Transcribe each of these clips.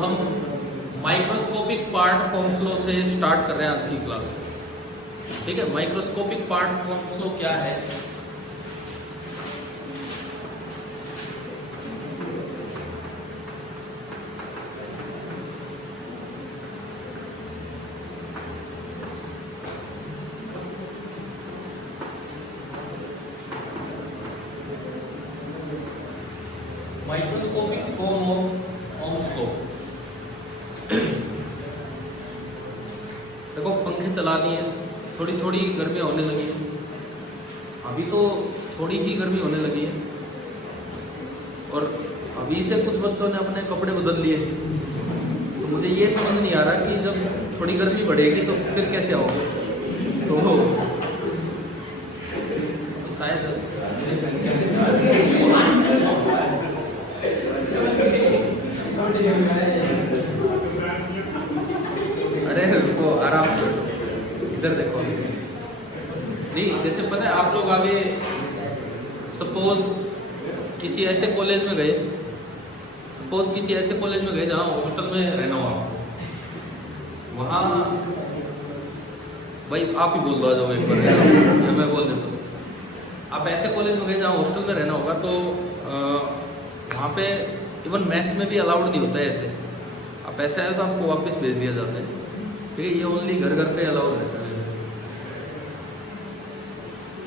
हम microscopic part forms law से start कर रहे हैं आज की क्लास। ठीक है, माइक्रोस्कोपिक पार्ट फॉर्म्स लॉ क्या है? Microscopic form of Ohm's law. देखो, पंखे चला दिए, थोड़ी थोड़ी गर्मी होने लगी है। अभी तो थोड़ी ही गर्मी होने लगी है और अभी से कुछ बच्चों ने अपने कपड़े बदल लिए। तो मुझे ये समझ नहीं आ रहा कि जब थोड़ी गर्मी बढ़ेगी तो फिर कैसे आओगे। तो शायद अरे रुको, आराम से, इधर देखो। नहीं, जैसे पता है आप लोग आगे सपोज किसी ऐसे कॉलेज में गए, जहाँ हॉस्टल में रहना हो आप, वहाँ भाई आप ही बोल दो, आ जाओ एक बार या मैं बोल देता हूँ। आप ऐसे कॉलेज में गए जहाँ हॉस्टल में रहना होगा, तो वहाँ पे इवन मैथ्स में भी अलाउड नहीं होता है ऐसे। आप ऐसे आए तो आपको वापस भेज दिया जाता है। ठीक है, ये ओनली घर घर पे अलाउड रहता है।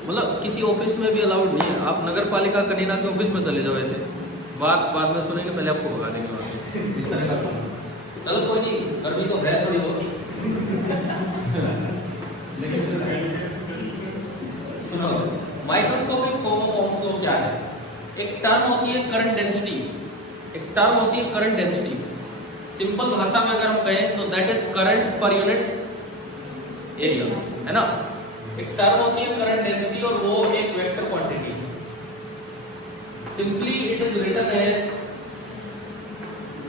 मतलब किसी ऑफिस में भी अलाउड नहीं है। आप नगर पालिका कनीना के ऑफिस में चले जाओ, ऐसे बाद में सुनेंगे, पहले आपको भगा देंगे वहाँ से, इस तरह का। चलो कोई नहीं, गर्मी तो है थोड़ी बहुत। सुनो, microscopic form of Ohm's law क्या है? एक टर्म होती है करंट डेंसिटी। सिंपल भाषा में अगर हम कहें तो that is current per unit area, है ना। एक टर्म होती है करंट डेंसिटी और वो एक वेक्टर क्वांटिटी है। Simply it is written as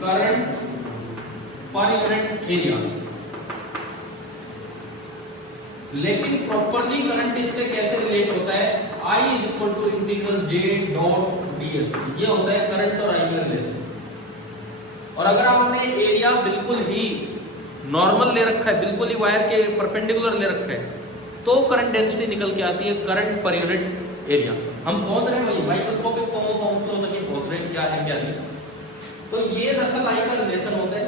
current per unit area. लेकिन प्रॉपर्ली करंट इससे कैसे रिलेट होता है? I is equal to integral J dot ds। ये होता है करंट और I में रिलेशन। और अगर आपने एरिया बिल्कुल ही नॉर्मल ले रखा है, बिल्कुल ही वायर के परपेंडिकुलर ले रखा है, तो करंट डेंसिटी निकल के आती है करंट पर यूनिट एरिया। हम पहुंच रहे हैं वही microscopic form of Ohm's law तक पहुंच रहे हैं, क्या है क्या नहीं। तो ये दरअसल I का रिलेशन होता है।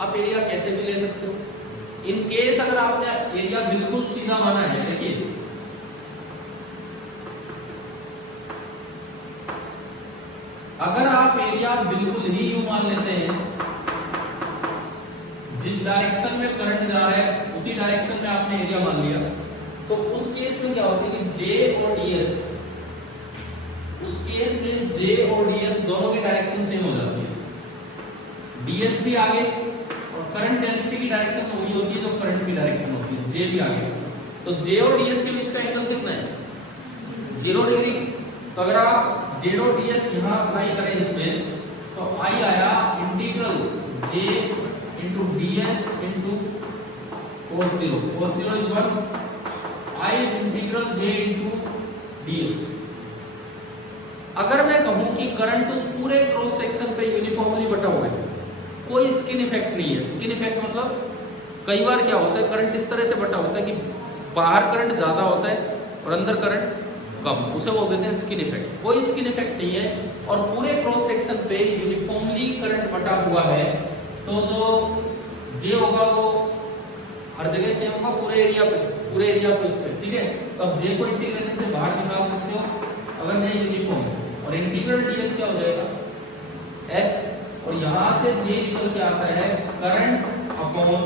आप एरिया कैसे भी ले सकते हो। इन केस अगर आपने एरिया बिल्कुल सीधा माना है, देखिए अगर आप एरिया बिल्कुल ही यूं मान लेते हैं, जिस डायरेक्शन में करंट जा रहा है उसी डायरेक्शन में आपने एरिया मान लिया, तो उस केस में क्या होता है कि J और DS, उस केस में J और DS दोनों की डायरेक्शन सेम हो जाती है। DS भी आगे और करंट डेंसिटी की डायरेक्शन वही होती है जो करंट की डायरेक्शन होती है, J भी आगे। तो J और DS के बीच का एंगल कितना है? 0 डिग्री। तो अगर आप J डॉट ds यहाँ अप्लाई करें इसमें, तो I आया integral J into ds into cos 0। cos 0 is 1। I is integral J into ds। अगर मैं कहूं कि करंट उस पूरे क्रॉस सेक्शन पे यूनिफॉर्मली बटा हुआ है, कोई स्किन इफेक्ट नहीं है। स्किन इफेक्ट मतलब कई बार क्या होता है, करंट इस तरह से बटा होता है कि बाहर करंट ज्यादा होता है और अंदर करंट कम, उसे बोल देते हैं स्किन इफेक्ट। कोई स्किन इफेक्ट नहीं है और पूरे क्रॉस सेक्शन पे यूनिफॉर्मली करंट बटा हुआ है, तो जो J होगा वो हर जगह सेम होगा पूरे एरिया पे इस पे। ठीक है, तो अब J को इंटीग्रेशन से बाहर निकाल सकते हो अगर नहीं यूनिफॉर्म है, और इंटीग्रल ds क्या हो जाएगा? S, और यहाँ से J निकल के आता है करंट अपॉन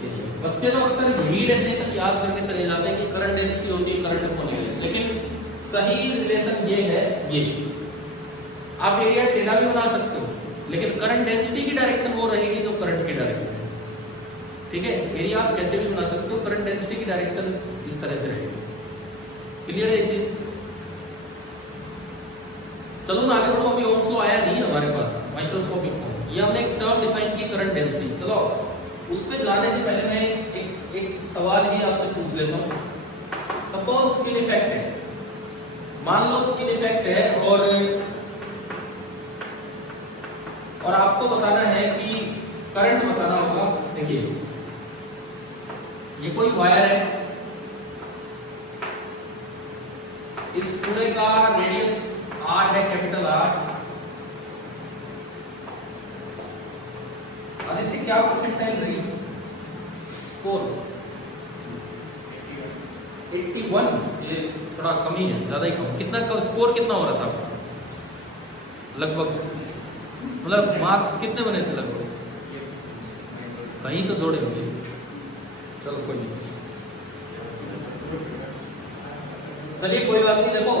एरिया। बच्चे तो अक्सर यही डेफिनेशन याद करके चले जाते हैं कि करंट डेंसिटी होती है करंट अपॉन एरिया, लेकिन सही रिलेशन ये है। ये आप एरिया टेढ़ा भी बना सकते हो, लेकिन करंट डेंसिटी की डायरेक्शन वो रहेगी जो करंट की डायरेक्शन है। ठीक है, एरिया आप कैसे भी बना सकते हो, करंट डेंसिटी की डायरेक्शन इस तरह से रहेगी। क्लियर है ये चीज? चलो मैं आगे बढ़ूं। अभी ओम्स लॉ आया नहीं हमारे पास माइक्रोस्कोपिक फॉर्म। ये हमने एक टर्म डिफाइन की करंट डेंसिटी। चलो उस पे जाने से पहले मैं एक सवाल ही आपसे पूछ लेता हूँ। सपोज स्किन इफेक्ट है, मान लो स्किन इफेक्ट है और आपको बताना है कि करंट बताना होगा। देखिए ये कोई वायर है, इस पूरे का रेडियस r है, कैपिटल R। आदित्य क्या परसेंटाइल रही स्कोर? 81। ये थोड़ा कम ही है, ज्यादा ही कम। कितना का स्कोर कितना हो रहा था आपका लगभग? मतलब मार्क्स कितने बने थे लगभग? कहीं तो जोड़े होंगे, चलो कोई नहीं, चलिए कोई बात नहीं। देखो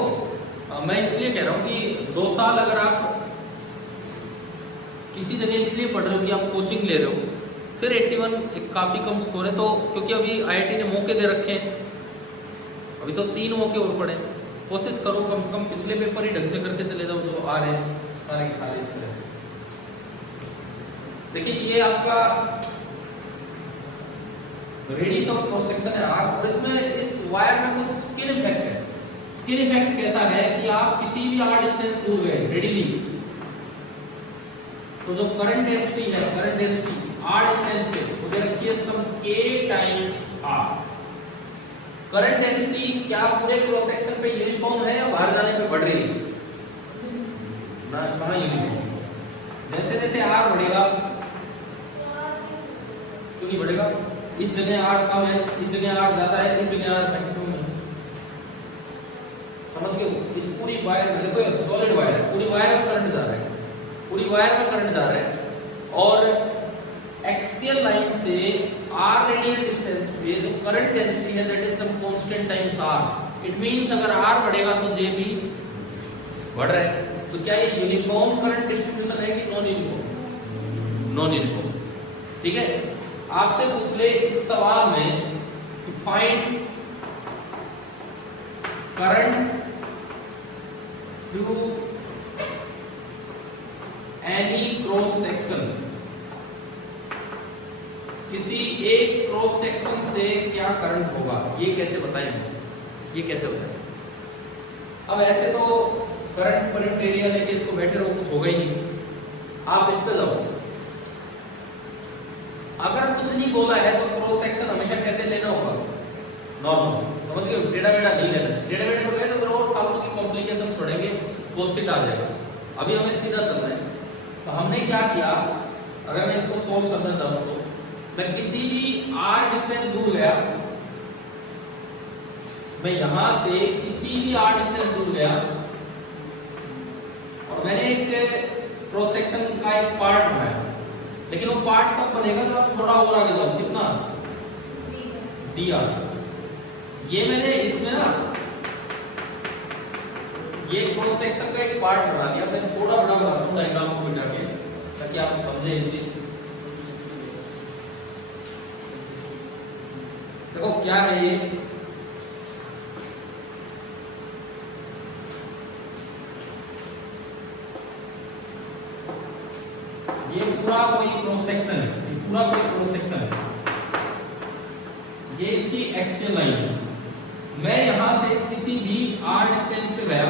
मैं इसलिए कह रहा हूँ कि 2 साल अगर आप किसी जगह इसलिए पढ़ रहे हो कि आप कोचिंग ले रहे हो, फिर 81 एक काफ़ी कम स्कोर है। तो क्योंकि अभी IIT ने मौके दे रखे हैं, अभी तो 3 मौके और पड़े, कोशिश करो कम से कम पिछले पेपर ही ढंग से करके चले जाओ जो आ रहे हैं सारे खाली। देखिए ये आपका रेडियस ऑफ क्रॉस सेक्शन है R, और इसमें इस वायर में कुछ स्किन इफेक्ट है। स्किन इफेक्ट कैसा है कि आप किसी भी R डिस्टेंस दूर गए रेडिली, तो जो करंट डेंसिटी है, करंट डेंसिटी R डिस्टेंस पे उधर रखिए सम K times R। Current density क्या पूरे क्रॉस सेक्शन पे यूनिफॉर्म है या बाहर जाने पे बढ़ रही है? ना, कहां यूनिफॉर्म? जैसे जैसे R बढ़ेगा, क्यों नहीं बढ़ेगा? इस जगह R कम है, इस जगह R ज्यादा है, इस जगह R मैक्सिमम है। समझ गए? इस पूरी वायर में देखो, सॉलिड वायर है, पूरी वायर में करंट जा रहा है, पूरी वायर में करंट जा रहा है, और एक्सियल लाइन से R रेडियल डिस्टेंस पे जो करंट डेंसिटी है that is some constant times R। It means अगर R बढ़ेगा तो J भी बढ़ रहा है। तो क्या ये यूनिफॉर्म करंट डिस्ट्रीब्यूशन है कि नॉन यूनिफॉर्म? Non uniform. ठीक है, आपसे पूछ ले इस सवाल में कि find current through any cross section, किसी एक क्रॉस सेक्शन से क्या करंट होगा, ये कैसे बताएंगे? ये कैसे बताएं? अब ऐसे तो करंट करंट एरिया लेके इसको बैठे रहो, कुछ होगा ही नहीं। आप इस पे जाओ, अगर कुछ नहीं बोला है तो क्रॉस सेक्शन हमेशा कैसे लेना होगा? नॉर्मल। समझ गए? टेढ़ा मेढ़ा नहीं लेना। टेढ़ा मेढ़ा हो गया तो फिर और फालतू की कॉम्प्लिकेशंस बढ़ेंगे, पोस्ट-इट आ जाएगा। अभी हमें सीधा चलना है। तो हमने क्या किया, अगर मैं इसको सोल्व करना चाहूँ तो मैं किसी भी R डिस्टेंस दूर गया, मैं यहां से किसी भी R डिस्टेंस दूर गया और मैंने एक क्रॉस सेक्शन का एक पार्ट बनाया, लेकिन वो पार्ट कब बनेगा जब आप थोड़ा और आगे जाओ। कितना? dr। ये मैंने इसमें ना ये क्रॉस सेक्शन का एक पार्ट बना दिया। मैं थोड़ा बड़ा बनाता हूं डायग्राम को बिठा के ताकि आप समझे ये चीज। देखो क्या है ये पूरा कोई क्रॉस सेक्शन है, ये पूरा कोई क्रॉस सेक्शन है, ये इसकी एक्सियल लाइन है। मैं यहां से किसी भी R डिस्टेंस पे गया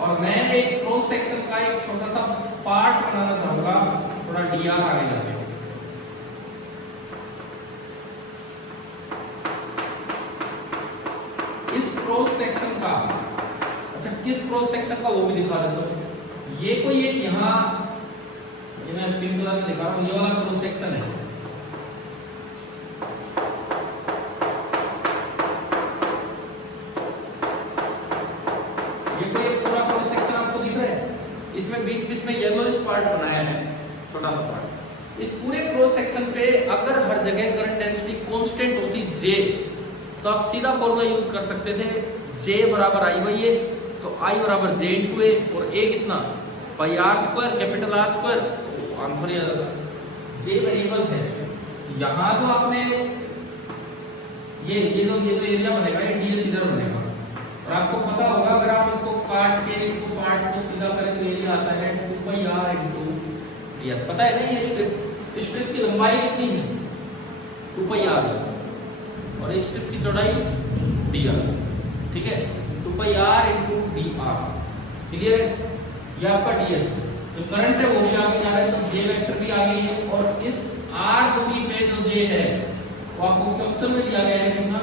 और मैं एक क्रॉस सेक्शन का एक छोटा सा पार्ट बनाना चाहूंगा, थोड़ा dr आगे जाके। इस क्रॉस सेक्शन का, अच्छा किस क्रॉस सेक्शन का वो भी दिखा देता हूं। ये कोई एक यहाँ, ये मैं पिंक कलर में दिखा रहा हूं, ये वाला क्रॉस सेक्शन है। ये कोई एक पूरा क्रॉस सेक्शन आपको दिख रहा है, इसमें बीच बीच में येलोइश पार्ट बनाया है, छोटा सा पार्ट। इस पूरे क्रॉस सेक्शन पे अगर हर जगह करंट डेंसिटी कांस्टेंट होती J, तो आप सीधा फॉर्मूला यूज कर सकते थे, J बराबर I/A, तो I बराबर J × A, और A कितना? पाई r², कैपिटल R²। आंसर ये आ जाएगा। J वेरिएबल है। यहाँ तो आपने ये जो एरिया बनेगा, ये ds इधर बनेगा, और आपको पता होगा अगर आप इसको काट के इसको पार्ट को सीधा करें तो एरिया आता है 2πr × dr। पता है ना ये स्ट्रिप की लंबाई कितनी है? 2πr, और इस स्ट्रिप की चौड़ाई dr। ठीक है, 2πr × dr। क्लियर है? ये आपका ds जो करंट है वो भी आगे जा रहा है, तो j वेक्टर भी आगे है, और इस r दूरी पे जो j है वो आपको क्वेश्चन में दिया गया है कितना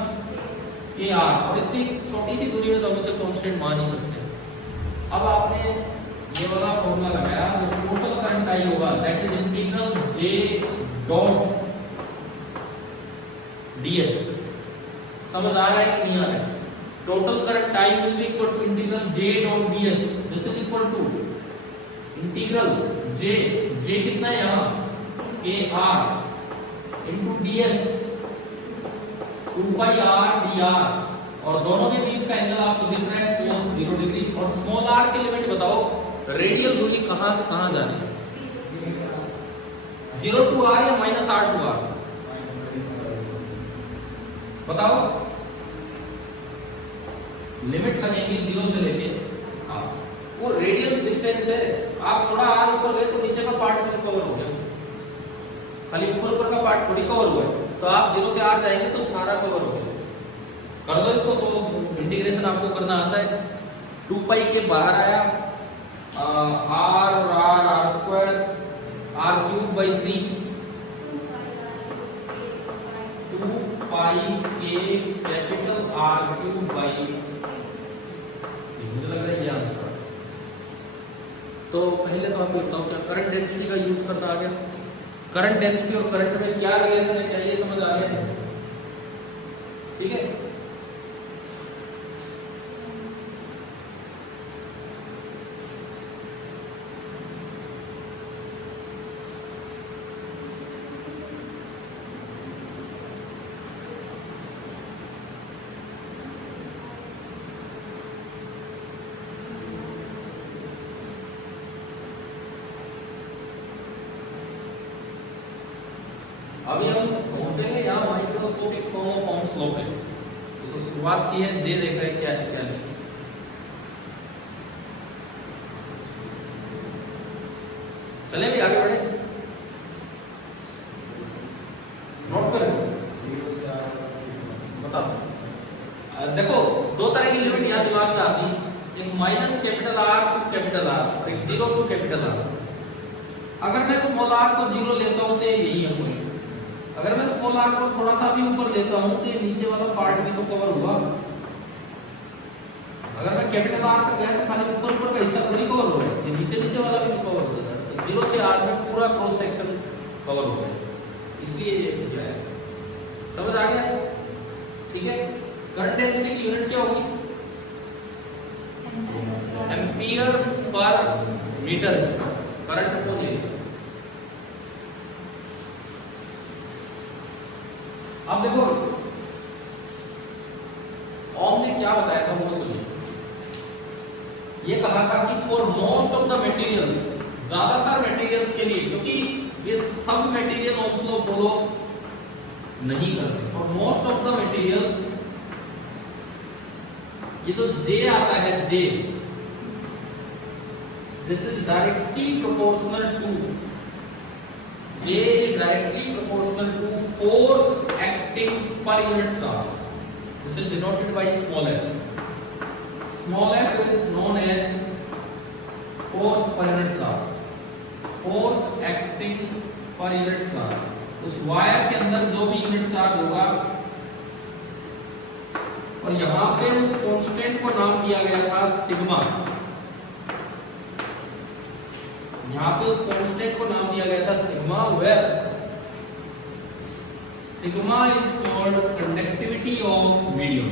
kr, और इतनी छोटी सी दूरी में तो हम इसे कांस्टेंट मान ही सकते हैं। अब आपने ये वाला फॉर्मूला लगाया, जो टोटल करंट आई होगा that is integral j dot ds। समझ आ रहा है कि नहीं आ रहा है? Total current I will be equal to integral j dot ds, this is equal to integral j कितना है यहाँ kr into ds 2 pi r dr, और दोनों के बीच का एंगल आपको दिख रहा है cos 0 डिग्री। और स्मॉल r की लिमिट बताओ, रेडियल दूरी कहां से कहां जा रही है? 0 टू r या माइनस r टू r? बताओ, लिमिट लगेंगी 0 से लेके r, वो रेडियल डिस्टेंस है। आप थोड़ा r ऊपर गए तो नीचे का पार्ट तो कवर हो गया, खाली ऊपर का पार्ट थोड़ी कवर हुआ है, तो आप 0 से r जाएंगे तो सारा कवर हो गया। कर दो इसको सोल्व, इंटीग्रेशन आपको करना आता है। 2 पाई के बाहर आया r और r square r cube by 3, 2 पाई के कैपिटल R क्यूब बाई, मुझे लग रहा है ये आंसर। तो पहले तो आपको बताओ क्या करंट डेंसिटी का यूज करना आ गया? करंट डेंसिटी और करंट में क्या रिलेशन है, क्या ये समझ आ गया? ठीक है, अभी हम पहुंचेंगे यहाँ microscopic form of form slope है। तो शुरुआत की है, जे देख रहे हैं क्या है क्या नहीं। चले भी आगे बढ़े, नोट करें, बताओ। देखो दो तरह की लिमिट यहाँ दिमाग में आती है, एक minus capital R to capital R और एक 0 टू कैपिटल R। अगर मैं स्मॉल r को 0 लेता हूँ तो यही है पॉइंट, अगर मैं स्मॉल r को थोड़ा सा भी ऊपर लेता हूं तो ये नीचे वाला पार्ट भी तो कवर हुआ। अगर मैं कैपिटल R तक गया तो खाली ऊपर का हिस्सा थोड़ी कवर हो गया, ये नीचे वाला भी कवर हो जाता है। 0 से r में पूरा क्रॉस सेक्शन कवर हो गया, इसलिए ये क्या है, समझ आ गया? ठीक है, करंट डेंसिटी की यूनिट क्या होगी? Ampere per metre square. Current को ले, अब देखो ओम ने क्या बताया था वो सुनिए। ये कहा था कि for most of the materials, ज्यादातर मटेरियल्स के लिए, क्योंकि ये सब मटेरियल ओम्स लॉ फॉलो नहीं करते, for most of the materials ये जो J आता है, J this is directly proportional to, J is directly proportional to force acting per unit charge. This is denoted by small f. Small f is known as force per unit charge. Force acting per unit charge. उस wire के अंदर जो भी unit charge होगा, और यहाँ पे उस कांस्टेंट को नाम दिया गया था सिग्मा। यहाँ पे उस कांस्टेंट को नाम दिया गया था sigma, where sigma is called conductivity of medium.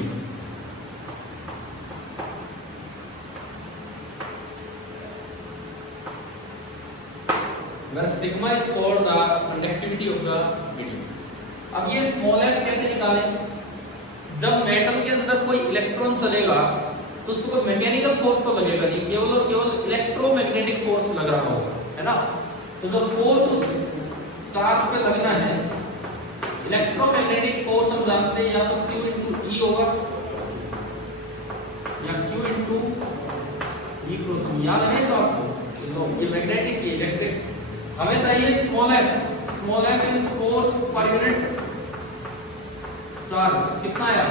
where sigma is called the conductivity of the medium। अब ये स्मॉल f कैसे निकालें? जब मेटल के अंदर कोई इलेक्ट्रॉन चलेगा तो उसको कोई मैकेनिकल फोर्स तो लगेगा नहीं, केवल और केवल इलेक्ट्रोमैग्नेटिक फोर्स लग रहा होगा, है ना? तो जो फोर्स उस चार्ज पे लगना है, इलेक्ट्रोमैग्नेटिक फोर्स हम जानते हैं या तो Q into E होगा या Q into E cross E। याद है तो आपको ये मैग्नेटिक की इलेक्ट्रिक, हमें चाहिए small f। Small f is force per unit charge. कितना आया?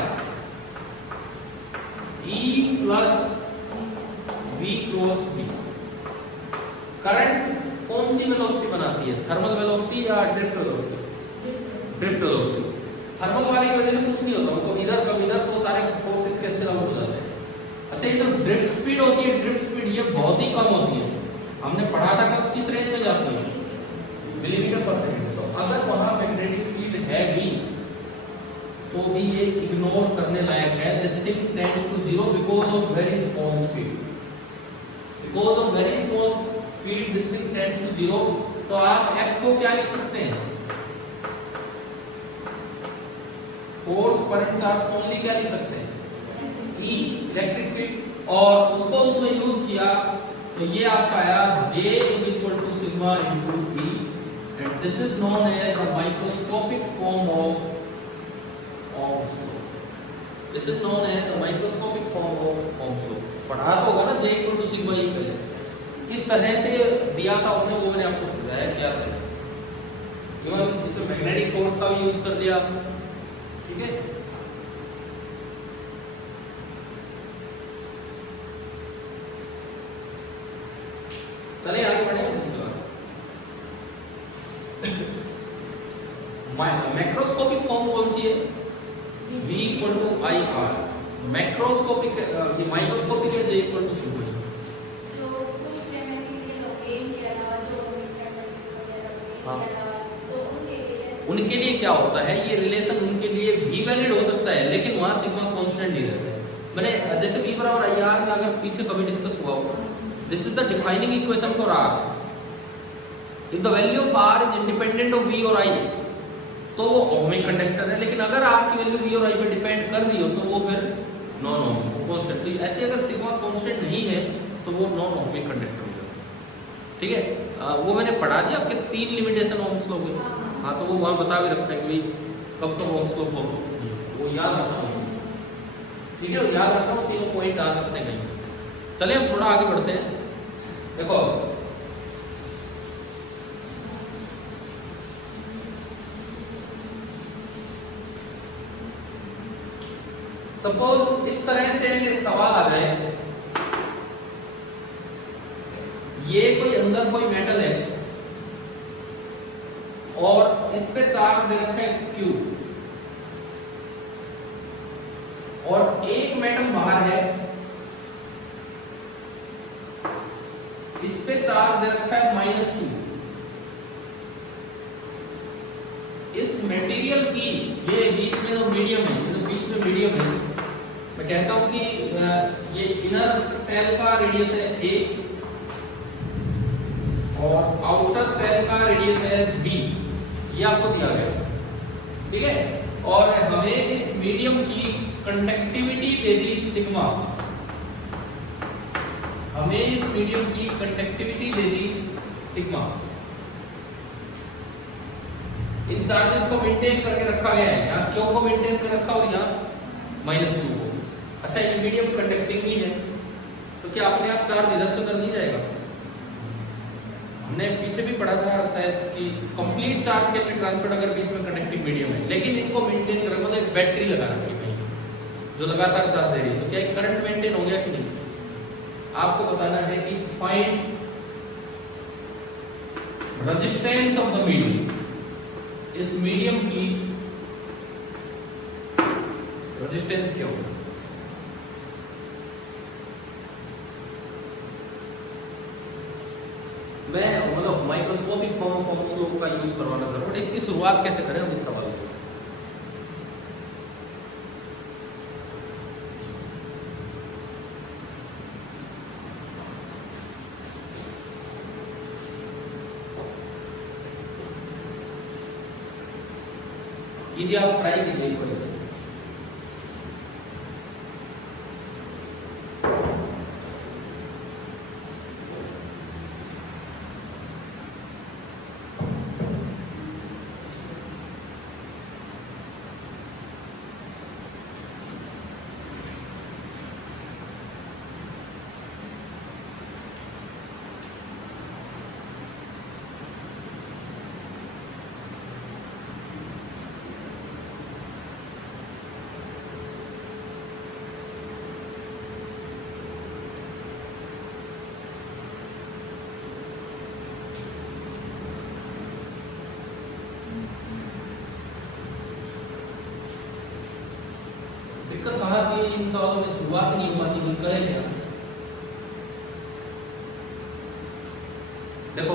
E plus V cross B। Current कौन सी वेलोसिटी बनाती है, थर्मल वेलोसिटी या drift velocity? Drift velocity. Thermal वाले की वजह से कुछ नहीं होता, कभी इधर तो सारे फोर्सेस कैंसिल आउट हो जाते हैं। अच्छा, ये तो ड्रिफ्ट स्पीड होती है, ड्रिफ्ट स्पीड ये बहुत ही कम होती है, हमने पढ़ा था कब किस रेंज में जाती है, मिलीमीटर पर सेकंड। तो अगर वहां मैग्नेटिक फील्ड है भी तो भी ये इग्नोर करने लायक है। This thing tends to zero because of very small speed, because of very small speed this thing tends to zero. तो आप F को क्या लिख सकते हैं, फोर्स पर चार्ज ओनली क्या लिख सकते हैं, E इलेक्ट्रिक फील्ड, और उसको उसमें यूज किया तो ये आपका आया J is equal to sigma into E and this is known as a microscopic form of Ohm's law. This is known as a microscopic form of Ohm's law. पढ़ा तो होगा ना J equal to sigma E पहले, किस तरह से दिया था उन्होंने वो मैंने आपको समझाया क्या था। इवन इसमें मैग्नेटिक फोर्स का भी यूज कर दिया, ठीक है। चलिए आगे बढ़े। मैक्रोस्कोपिक फॉर्म कौन सी है, V equal to I R. Macroscopic microscopic है J इक्वल टू सिग्मा। जो उस रेमेडी के लोकेन के अलावा जो हाँ, तो उनके लिए क्या होता है, ये रिलेशन उनके लिए भी वैलिड हो सकता है लेकिन वहां सिग्मा कांस्टेंट नहीं रहता है। मैंने जैसे V बराबर आई आर में अगर पीछे कभी डिस्कस हुआ होगा, this is the defining equation for R। If the value of R is independent of V और I तो वो ओमिक कंडक्टर है, लेकिन अगर R की वैल्यू V और I पे डिपेंड कर रही हो तो वो फिर नॉन ओमिक कांस्टेंट। ऐसे अगर सिग्मा कांस्टेंट नहीं है तो वो नॉन ओमिक कंडक्टर हो जाता है, ठीक है। वो मैंने पढ़ा दिया आपके 3 लिमिटेशन ओम्स लॉ के। हाँ, तो वो वहां बता भी रखा है कि कब कब ओम्स लॉ फॉलो, वो याद रखना, ठीक है। वो याद रखना, वो तीनों पॉइंट आ सकते हैं कहीं। चलिए हम थोड़ा आगे बढ़ते हैं। देखो सपोज इस तरह से सवाल आ जाए, ये कोई अंदर कोई मेटल है और इस पे चार्ज दे रखे हैं Q और एक मेटल बाहर है, इस पे चार्ज दे रखा है -2। इस मटेरियल की ये बीच में जो मीडियम है, ये जो बीच में मीडियम है, मैं कहता हूं कि ये इनर सेल का रेडियस है A और आउटर सेल का रेडियस है B, ये आपको दिया गया, ठीक है। और हमें इस मीडियम की कंडक्टिविटी दे दी सिग्मा, हमें इस मीडियम की कंडक्टिविटी दे दी सिग्मा। इन चार्जेस को मेंटेन करके रखा गया है, यहाँ क्यों को मेंटेन कर रखा और यहाँ -2 को। अच्छा, ये मीडियम कंडक्टिंग ही है तो क्या अपने आप चार्ज इधर से उधर नहीं जाएगा? हमने पीछे भी पढ़ा था शायद कि complete charge can be transferred अगर बीच में कंडक्टिंग मीडियम है, लेकिन इनको मेंटेन कर रखा, एक बैटरी लगा रखी है जो लगातार चार्ज दे रही है, तो क्या करंट मेंटेन हो गया कि नहीं? आपको बताना है कि find resistance of the medium, इस मीडियम की रेजिस्टेंस क्या होगी? मैं मतलब microscopic form of Ohm's law का यूज करवाना जरूर, बट इसकी शुरुआत कैसे करें हम इस सवाल को। कीजिए, आप ट्राई कीजिए एक बार। दिक्कत कहाँ की इन सवालों में शुरुआत नहीं हो पाती, कोई करे क्या? देखो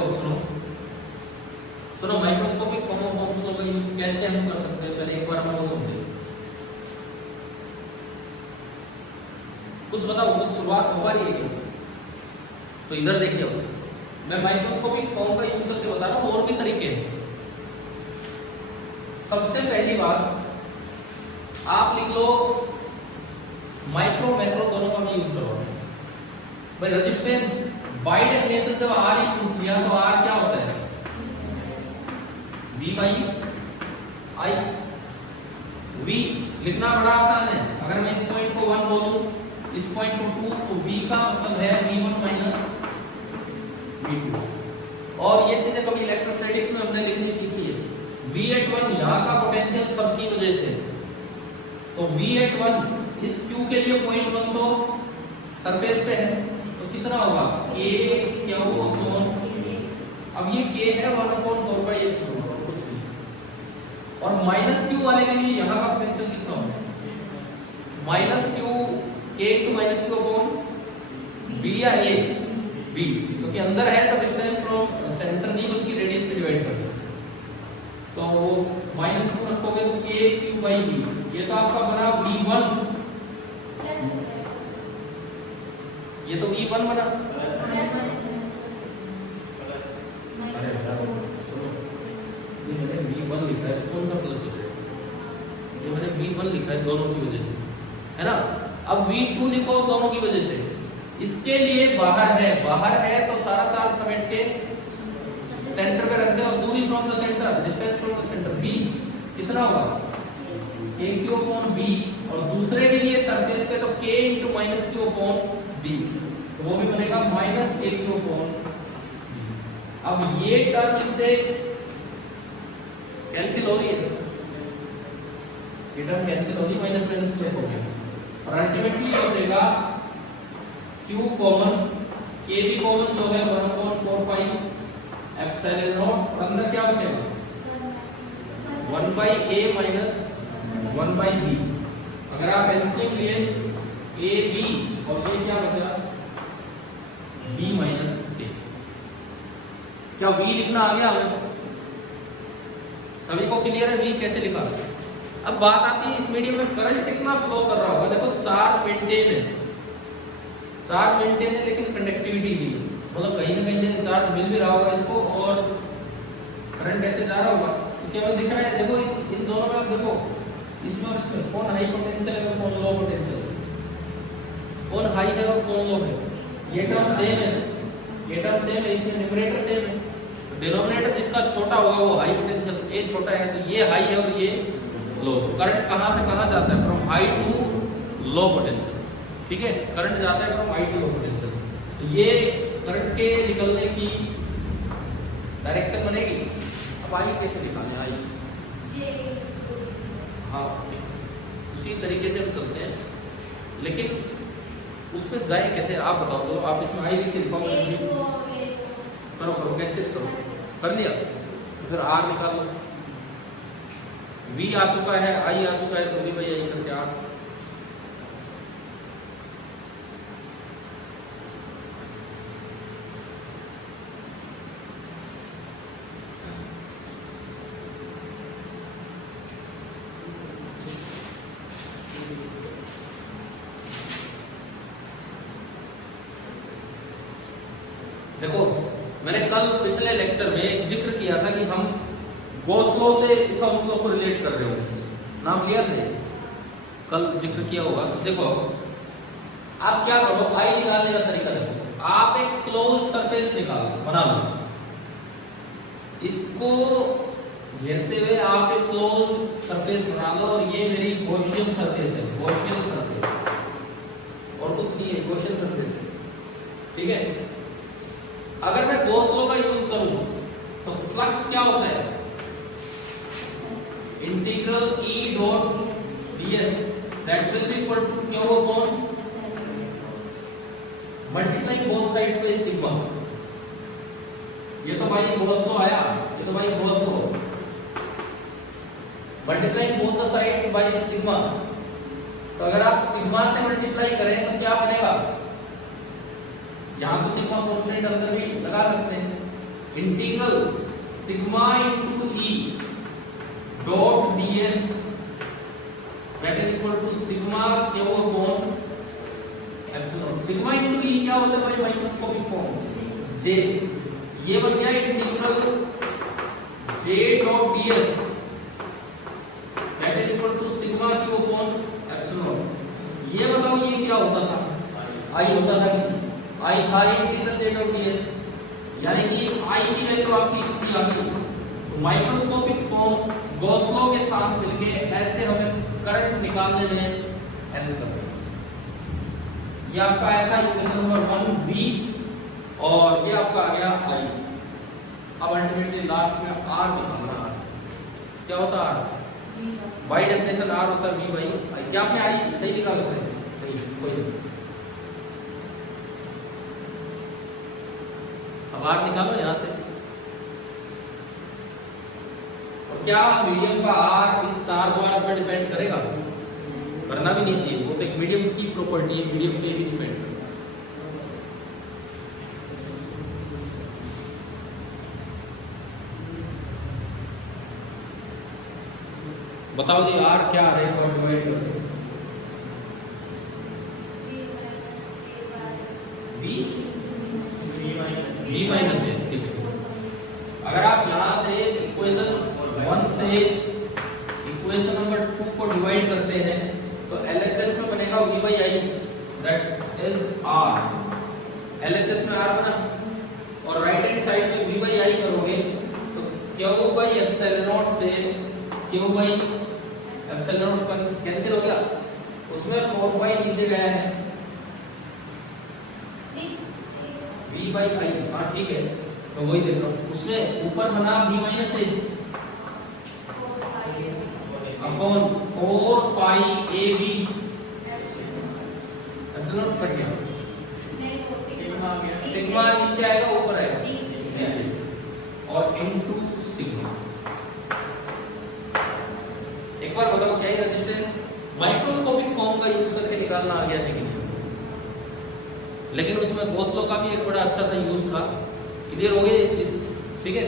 सुनो microscopic form of Ohm's law का यूज कैसे हम कर सकते हैं, पहले एक बार हम वो समझें। कुछ बताओ, कुछ शुरुआत हो पा रही है क्या? तो इधर देखिए, मैं माइक्रोस्कोपिक फॉर्म का यूज करके बता रहा हूँ, और भी तरीके हैं। सबसे पहली बात आप लिख लो, माइक्रो मैक्रो दोनों का मैं यूज करवा रहा हूं भाई। रेजिस्टेंस बाय डेफिनेशन जब आर इक्वल्स किया तो आर क्या होता है? V by I. V लिखना बड़ा आसान है, अगर मैं इस पॉइंट को 1 बोलूं, इस पॉइंट को 2, तो V का मतलब है V1 माइनस V2। और ये चीजें कभी इलेक्ट्रोस्टैटिक्स में हमने लिखनी सीखी है। V@1 यहाँ का पोटेंशियल सबकी वजह से, तो V@1 इस Q के लिए 0.1 तो सरफेस पे है, तो कितना होगा? K क्या होगा? अब ये K है 1/4 कुछ नहीं। और माइनस Q वाले के लिए यहाँ का पोटेंशियल कितना होगा? Minus Q, K into minus Q upon B या A? B, क्योंकि अंदर है तो डिस्टेंस फ्रॉम सेंटर नहीं बल्कि रेडियस से डिवाइड कर दो। तो माइनस Q रखोगे तो K Q बाई B, ये तो आपका बना V1, ये तो V1 बना। ये मैंने V1 लिखा है, कौन सा प्लस लिखा है? ये मैंने V1 लिखा है दोनों की वजह से, है ना। अब V2 लिखो दोनों की वजह से, इसके लिए बाहर है तो सारा चार्ज समेट के सेंटर पे रख दे, और दूरी from the centre, distance from the centre B कितना होगा? KQ अपॉन B, और दूसरे के लिए सरफेस पे तो K into minus Q upon B, तो वो भी बनेगा माइनस KQ अपॉन B। अब ये टर्म इससे कैंसिल हो रही है, ये टर्म कैंसिल हो रही है, माइनस माइनस प्लस हो गया, और अल्टीमेटली हो जाएगा Q कॉमन, K भी कॉमन जो है 1/4 पाई एप्सिलॉन नॉट, और अंदर क्या बचेगा? 1/a minus 1/b। अगर आप एलसीएम लिए AB और ये क्या बचा? B minus a। क्या V लिखना आ गया हमें? सभी को क्लियर है V कैसे लिखा? अब बात आती है इस मीडियम में करंट कितना फ्लो कर रहा होगा। देखो चार्ज मेंटेन है, लेकिन कंडक्टिविटी भी, मतलब कहीं ना कहीं से चार्ज मिल भी रहा होगा इसको, और करंट ऐसे जा रहा होगा। तो क्या हमें दिख रहा है? देखो इन दोनों में आप देखो, इसमें और इसमें कौन हाई पोटेंशियल है और कौन लो पोटेंशियल है, कौन हाई है और कौन लो है। ये टर्म सेम है, इसमें न्यूमरेटर सेम है, डिनोमिनेटर जिसका छोटा होगा वो हाई पोटेंशियल, ए छोटा है तो ये हाई है और ये लो। करंट कहां से कहां जाता है? From high to low potential, ठीक है। करंट जाता है from high to low potential. तो ये करंट के निकलने की डायरेक्शन बनेगी। अब आई कैसे निकालें? आई हाँ उसी तरीके से हम चलते हैं, लेकिन उस पर जाए कैसे आप बताओ। चलो आप इसमें आई लिख के दिखाओ, करो कैसे करो, कर लिया तो फिर आर निकालो। V आ चुका है, आई आ चुका है, तो V बाई आई करके आर। देखो मैंने कल पिछले लेक्चर में एक जिक्र किया था कि हम गॉस लॉ से इस ओम्स लॉ को रिलेट कर रहे होंगे, नाम लिया था कल, जिक्र किया होगा। देखो आप क्या करो, आई निकालने का तरीका देखो, आप एक क्लोज सरफेस बना लो, इसको घेरते हुए आप एक क्लोज सरफेस बना लो, और ये मेरी गॉसियन सरफेस है, गॉसियन सरफेस, और कुछ नहीं है, गॉसियन सरफेस है, ठीक है। अगर मैं गॉस लॉ का यूज करूं तो फ्लक्स क्या होता है? Integral E dot ds that will be equal to क्या होगा? कौन multiplying both sides by sigma. ये तो भाई गॉस लॉ आया, ये तो भाई Gauss law, multiplying both the sides by sigma. तो अगर आप सिग्मा से मल्टीप्लाई करें तो क्या बनेगा, यहां तो सिग्मा कांस्टेंट अंदर भी लगा सकते हैं, integral sigma into E dot ds that is equal to sigma q upon epsilon. Sigma into E क्या होता है भाई, माइक्रोस्कोपिक फॉर्म j, ये बन गया integral j dot ds that is equal to sigma q upon epsilon. ये बताओ ये क्या होता था, i होता था कि i था इंटीग्रल j डॉट ds, यानी कि i की वैल्यू आपकी कितनी आ गई, तो माइक्रोस्कोपिक फॉर्म गॉस लॉ के साथ मिलके ऐसे हमें करंट निकालने में हेल्प कर रही है। ये आपका आया था इक्वेशन नंबर 1b और ये आपका आ गया i। अब अल्टीमेटली लास्ट में r दिखाना, क्या होता है r, बाई डेफिनेशन r होता है v बाई i। क्या आपने i सही लिखा होता है, नहीं कोई नहीं। अब r निकालो यहां से, और क्या मीडियम का r इस चार द्वारा पर डिपेंड करेगा, करना भी नहीं चाहिए, वो तो एक मीडियम की प्रॉपर्टी है, मीडियम पे ही डिपेंड करता है। बताओ जी r क्या आ रहा है और डिवाइड करो, b माइनस a, ठीक है। अगर आप यहां से इक्वेशन 1 से इक्वेशन नंबर 2 को डिवाइड करते हैं तो LHS में बनेगा v by i that is r, LHS में r बना, और राइट हैंड साइड में v by i करोगे तो q by epsilon नॉट से q by epsilon not cancel हो गया, उसमें 4 by नीचे गया है v by i, हाँ ठीक है, तो वही देख लो, उसमें ऊपर बना v minus a upon 4 pi ab epsilon cut गया, सिग्मा नीचे आएगा ऊपर आएगा, और इनटू सिग्मा। एक बार बताओ क्या ये रेजिस्टेंस माइक्रोस्कोपिक फॉर्म का यूज करके निकालना आ गया है, लेकिन उसमें गॉस लॉ का भी एक बड़ा अच्छा सा यूज था। क्लियर हो गया ये चीज, ठीक है।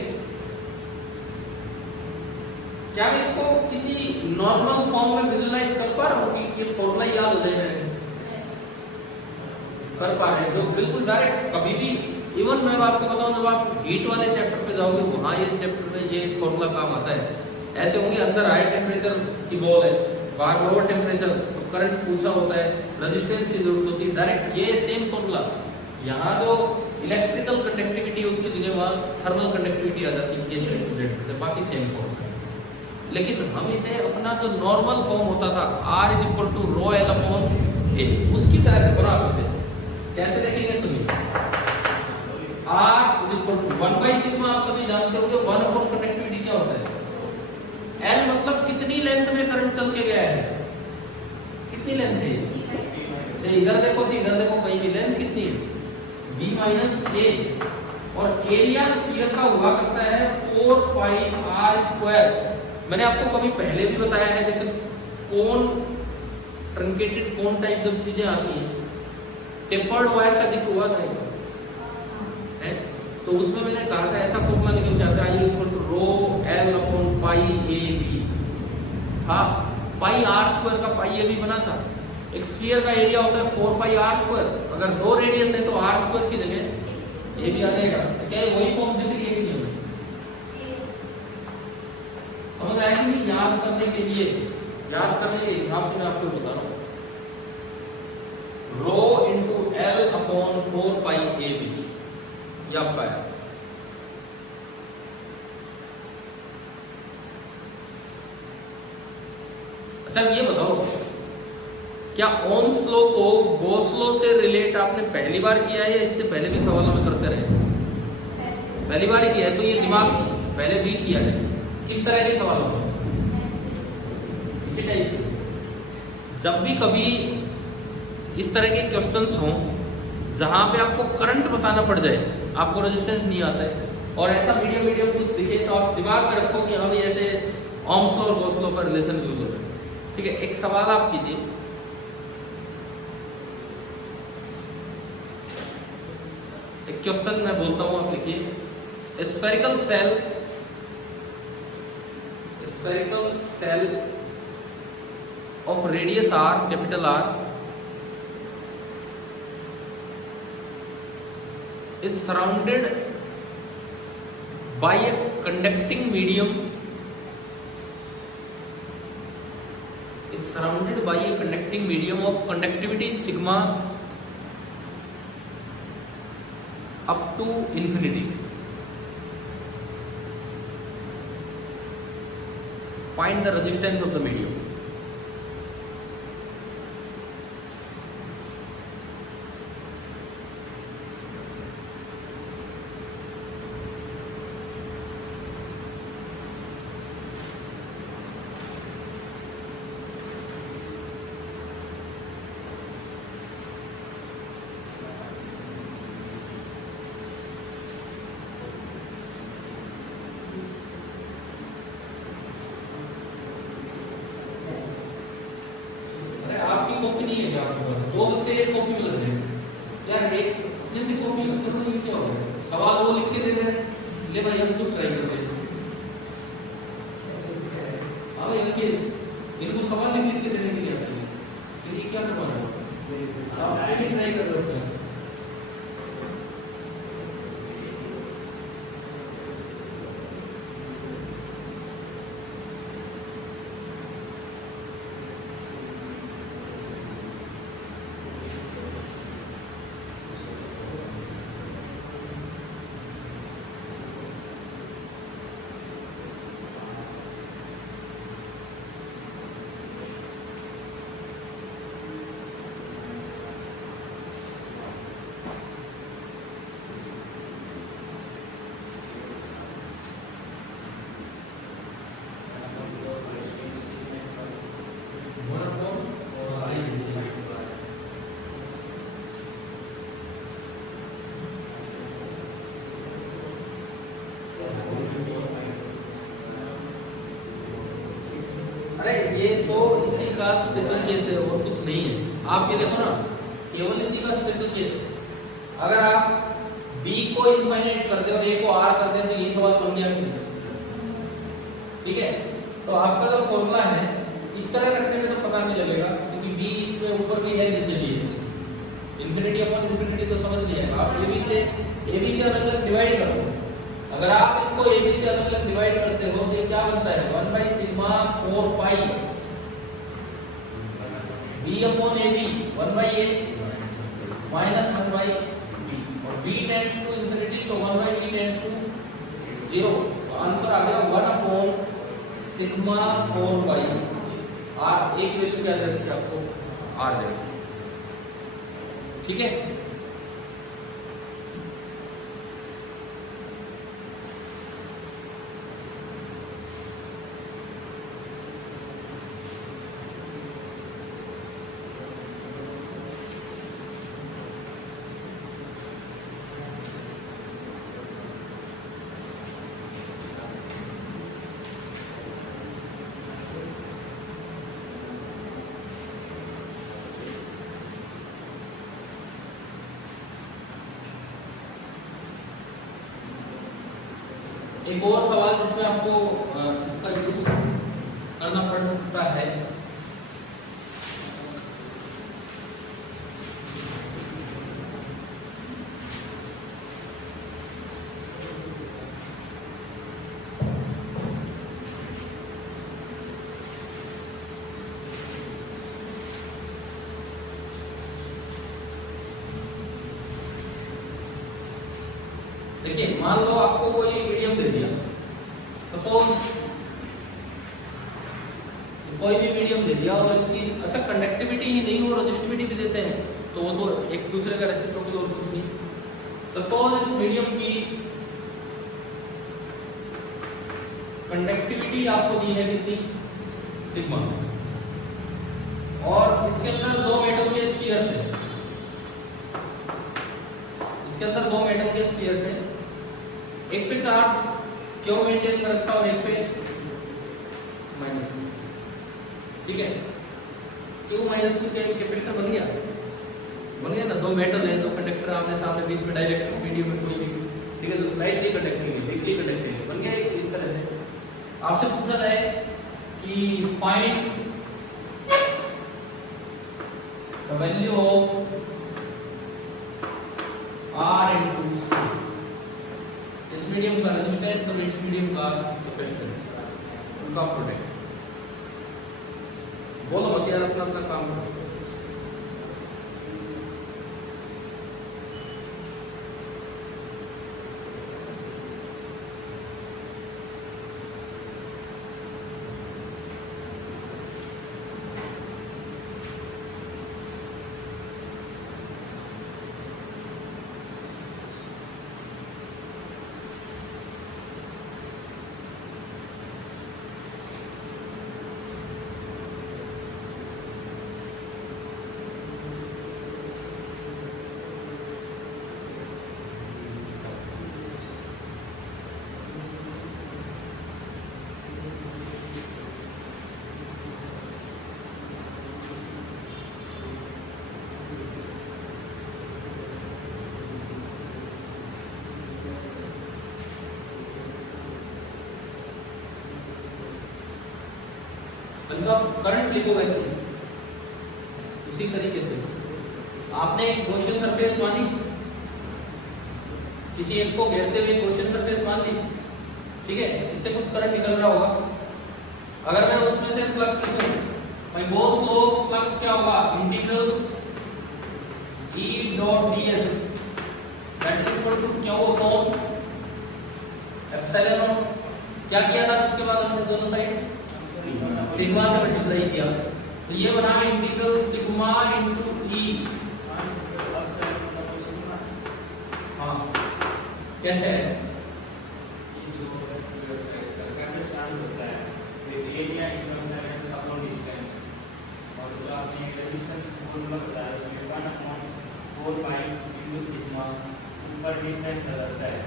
क्या मैं इसको किसी नॉर्मल फॉर्म में विजुअलाइज कर पा रहा हूँ कि ये फॉर्मूला याद हो जाएगा, कर पा रहे हैं, जो बिल्कुल डायरेक्ट कभी भी, इवन मैं आपको बताऊं जब आप हीट वाले चैप्टर पे जाओगे वहां ये चैप्टर में ये फॉर्मूला काम आता है। ऐसे होंगे अंदर हाई टेम्परेचर की बॉल है, बाहर लोअर टेम्परेचर, तो करंट पूछा होता है, रेजिस्टेंस की जरूरत होती है, डायरेक्ट ये सेम फॉर्मूला, यहाँ जो इलेक्ट्रिकल कंडक्टिविटी है उसकी जगह वहाँ थर्मल कंडक्टिविटी आ जाती है, केस रिप्रेजेंट, बाकी सेम फॉर्मूला। लेकिन हम इसे अपना जो नॉर्मल फॉर्म होता था r is equal to rho L upon A, उसकी तरह बना इसे कैसे देखेंगे, सुनिए। r is equal to 1 by sigma, आप सभी जानते होंगे 1 अपॉन कंडक्टिविटी क्या होता है, l मतलब कितनी लेंथ में करंट चल के गया है, कितनी लेंथ है, चाहे इधर देखो चाहे इधर देखो, कहीं भी लेंथ कितनी है, b माइनस a, और एरिया स्फीयर का हुआ करता है 4 पाई r स्क्वायर। मैंने आपको कभी पहले भी बताया है, जैसे कोन, ट्रंकेटेड कोन टाइप जब चीजें आती हैं, टेपर्ड वायर का जिक्र हुआ था है, तो उसमें मैंने कहा था ऐसा फॉर्मूला निकल जाता है I equal to rho L upon pi A B. हाँ, पाई आर स्क्वायर का पाई ए बी बना था। एक स्फीयर का एरिया होता है 4 पाई आर स्क्वायर, अगर 2 रेडियस है तो आर स्क्वायर की जगह ए बी आ जाएगा, तो क्या वही फॉर्म दिख रही है कि नहीं? समझ आया कि नहीं? याद करने के लिए, याद करने के हिसाब से मैं आपको बता रहा हूँ, rho into L upon 4 pi A B, ये आपका है। अच्छा ये बताओ, क्या ओम्स लॉ को गॉस लॉ से रिलेट आपने पहली बार किया है या इससे पहले भी सवालों में करते रहे? पहली बार ही किया है, तो ये दिमाग पहले भी किया है। किस तरह के सवालों में? इसी टाइप। जब भी कभी इस तरह के क्वेश्चंस हों जहां पे आपको करंट बताना पड़ जाए, आपको रेजिस्टेंस नहीं आता है, और ऐसा मीडियम कुछ दिखे, तो आप दिमाग में रखो कि हाँ भाई ऐसे ओम्स लॉ और गॉस लॉ का रिलेशन यूज हो रहा है। ठीक है, एक सवाल आप कीजिए, एक क्वेश्चन मैं बोलता हूँ, आप लिखिए। Spherical shell of radius r, capital R, is surrounded by a conducting medium. It's surrounded by a conducting medium of conductivity sigma up to infinity. Find the resistance of the medium. Copy नहीं है क्या आपके पास? दो बच्चे एक copy में लग रहे हैं यार, एक अपनी कॉपी यूज करो, ये क्या हो गया? सवाल वो लिख के दे रहे हैं, ले भाई हम तो ट्राई करते हैं। हाँ भाई इनको सवाल लिख के देने के लिए आते हैं, तो ये क्या करवा रहे हो आप? खुद ही ट्राई कर रहे हो। अरे ये तो इसी का स्पेशल केस है और कुछ नहीं है। आप ये देखो ना, केवल इसी का स्पेशल केस है। अगर आप b को इनफाइनाइट कर दे और a को r कर दे तो ये सवाल बन गया। ठीक है, तो आपका जो फॉर्मूला है इस तरह रखने में तो पता नहीं लगेगा, क्योंकि b इसमें ऊपर भी है नीचे भी है। इन्फिनिटी अपॉन इन्फिनिटी तो समझ नहीं आएगा। आप ab से अलग अलग डिवाइड कर दो। अगर आप इसको ab से अलग अलग डिवाइड करते हो तो ये क्या बनता है? 1 by sigma 4 pi b upon ab, 1 by a minus 1 by b, और b tends to infinity तो 1 by b tends to 0। तो आंसर आ गया 1 upon sigma 4 by r। एक वैल्यू क्या दे रखी है आपको? r दे रखी है। ठीक है, एक और सवाल जिसमें आपको इसका यूज करना पड़ सकता है। देखिए, मान लो आपको कोई मीडियम दे दिया, सपोज कोई भी मीडियम दे दिया और इसकी अच्छा कंडक्टिविटी ही नहीं वो रेजिस्टिविटी भी देते हैं, तो वो तो एक दूसरे का रेसिप्रोकल और कुछ नहीं। सपोज इस मीडियम की कंडक्टिविटी आपको दी है कितनी? सिग्मा, और इसके अंदर दो मेटल के स्फीयर्स हैं। इसके अंदर दो मेटल के स्फीयर्स हैं, एक पे चार्ज क्यों मेंटेन कर रखा और एक पे माइनस में। ठीक है, क्यू माइनस में क्या कैपेसिटर बन गया? बन गया ना, दो मेटल है, दो कंडक्टर आमने सामने, बीच में डाइलेक्ट्रिक मीडियम में कोई भी, ठीक है, तो स्लाइटली कंडक्टिंग है, वीकली कंडक्टिंग है, बन गया एक इस तरह से। आपसे पूछा जाए कि find the value of R into C, इस मीडियम का रेजिस्टेंस और इस मीडियम का कैपेसिटेंस, उनका प्रोडक्ट। बोलो मत यार, अपना अपना काम करो। इनका करंट लिखो वैसे इसी तरीके से। आपने एक क्वेश्चन सरफेस मानी, किसी एक को घेरते हुए क्वेश्चन सरफेस मान ली, ठीक है, इससे कुछ करंट निकल रहा होगा। अगर मैं उसमें से फ्लक्स लिखूं, भाई गॉस लॉ ऑफ फ्लक्स क्या होगा, integral E dot ds that is equal to क्या होगा, एप्सिलॉन नॉट। क्या किया था उसके बाद हमने दोनों साइड सिग्मा से मल्टीप्लाई किया, तो ये बना इंटीग्रल सिग्मा इनटू E। हाँ कैसे है, एरिया इक्वल अपॉन डिस्टेंस, और जो आपने रेजिस्टेंस फॉर्मूला बताया उसमें 1/4 पाई इनटू सिग्मा, ऊपर डिस्टेंस रहता है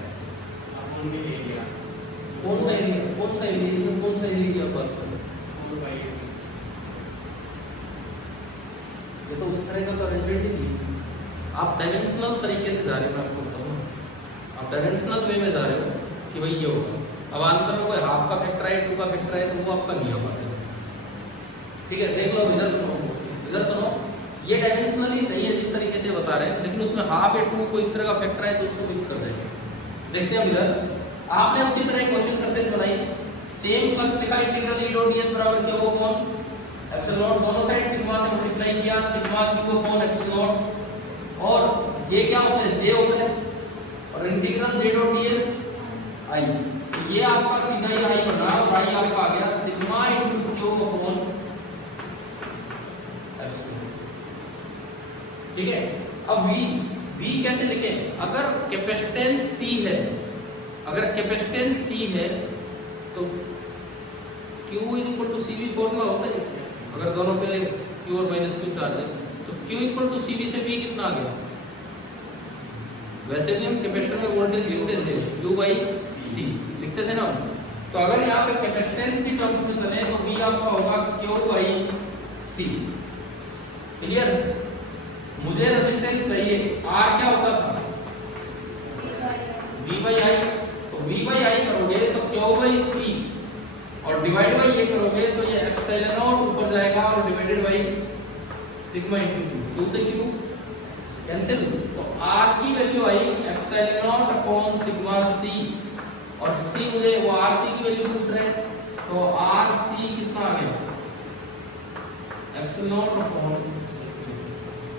अपॉन में एरिया। कौन सा एरिया, कौन सा एरिया, इसमें कौन सा एरिया की आप बात कर रहे हैं? 4 पाई। ये तो उस तरह का तो अरेंजमेंट ही नहीं, आप डायमेंशनल तरीके से जा रहे हो। मैं आपको बताऊं ना, आप डायमेंशनल वे में जा रहे हो कि भाई ये होगा। अब आंसर में कोई हाफ का फैक्टर है, 2 का फैक्टर है, तो वो आपका नहीं होगा, ठीक है। देख लो, इधर सुनो, इधर सुनो, ये डायमेंशनली सही है जिस तरीके से बता रहे हैं, लेकिन उसमें हाफ या 2 को इस तरह का फैक्टर है तो उसको मिस कर देंगे। देखते हैं इधर, आपने उसी तरह क्वेश्चन सरफेस बनाई, सेम फ्लक्स लिखा, इंटीग्रल E डॉट ds बराबर क्या होगा, कौन एप्सिलॉन, दोनों साइड सिग्मा से मल्टीप्लाई किया, सिग्मा q अपॉन एप्सिलॉन, और ये क्या होता है, j होता है, और integral j dot ds i, ये आपका सीधा ही i बना, और i आपका आ गया sigma into q upon epsilon, ठीक है। अब v कैसे लिखें, अगर कैपेसिटेंस c है, अगर कैपेसिटेंस c है तो q is equal to cv formula होता है। अगर दोनों पे q और माइनस q चार्ज है तो q इक्वल टू cv से v कितना आ गया। वैसे भी हम कैपेसिटर में वोल्टेज लिखते थे q बाई c लिखते थे ना, तो अगर यहाँ पे कैपेसिटेंस की टर्म्स में चले तो v आपका होगा q बाई c। क्लियर, मुझे रेजिस्टेंस चाहिए, r क्या होता था, v बाई i, तो v बाई i करोगे तो q बाई c, और डिवाइड बाई ये करोगे तो ये एप्सिलॉन नॉट ऊपर जाएगा और divided by sigma into q से q कैंसिल, तो r की value I epsilon not upon sigma c, और c मुझे वो rc की वैल्यू पूछ रहे हैं, तो rc कितना आ गया, एप्सिलॉन नॉट अपॉन,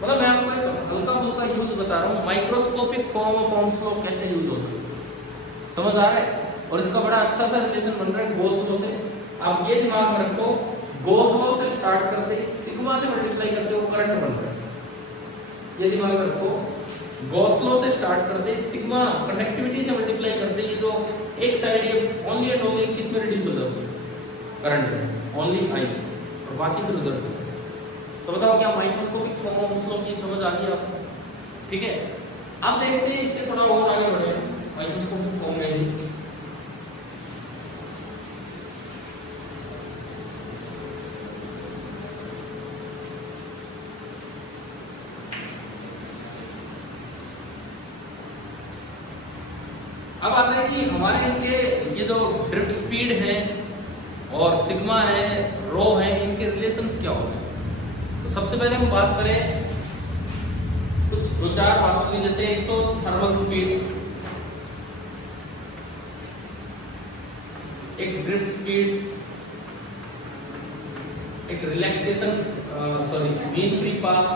मतलब मैं आपको एक हल्का फुल्का यूज बता रहा हूँ, microscopic form of Ohm's law कैसे यूज हो सकता है, समझ आ रहा है। और इसका बड़ा अच्छा सा रिलेशन बन रहा है गॉस लॉ से। आप ये दिमाग में रखो, गॉस लॉ से स्टार्ट करते ही सिग्मा से मल्टीप्लाई करते हो करंट बन रहा है, ये दिमाग में रखो। गॉस लॉ से स्टार्ट करते ही सिग्मा कंडक्टिविटी से मल्टीप्लाई करते ही तो एक साइड ये ओनली एंड ओनली किस में रिड्यूस हो जाता है, करंट में, ओनली I, और बाकी फिर उधर से। तो बताओ क्या microscopic form of Ohm's law की समझ आ गई आपको, ठीक है। अब देखते हैं इससे थोड़ा और आगे बढ़े माइक्रोस्कोपिक फॉर्म में ही। अब आता है कि हमारे इनके ये जो ड्रिफ्ट स्पीड है और सिग्मा है, रो है, इनके रिलेशंस क्या होते हैं। तो सबसे पहले हम बात करें कुछ दो चार बातों की, जैसे एक तो थर्मल स्पीड, एक ड्रिफ्ट स्पीड, एक रिलैक्सेशन मीन फ्री पाथ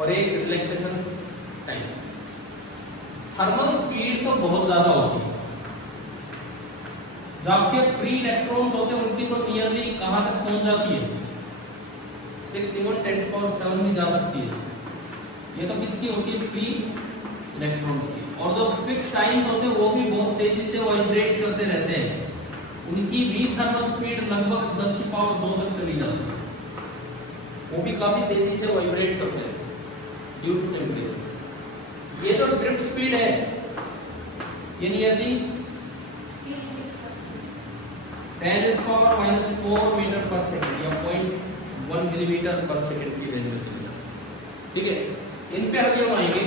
और एक रिलैक्सेशन टाइम। थर्मल स्पीड तो बहुत ज्यादा होती है, जो आपके फ्री इलेक्ट्रॉन्स होते हैं उनकी तो नियरली कहां तक पहुंच जाती है, 6 × 10⁷ भी जा सकती है। ये तो किसकी होती है, फ्री इलेक्ट्रॉन्स की। और जो फिक्स्ड आयंस होते हैं वो भी बहुत तेजी से वाइब्रेट करते रहते हैं, उनकी भी थर्मल स्पीड लगभग 10⁻² तक चली जाती है, वो भी काफी तेजी से वाइब्रेट करते हैं ड्यू टू टेम्परेचर। ये जो ड्रिफ्ट स्पीड है ये नियरली 10⁻⁴ मीटर पर सेकंड या 0.1 मिलीमीटर पर सेकंड की रेंज में चली जाती है। ठीक है, इन पे हम ये आएंगे।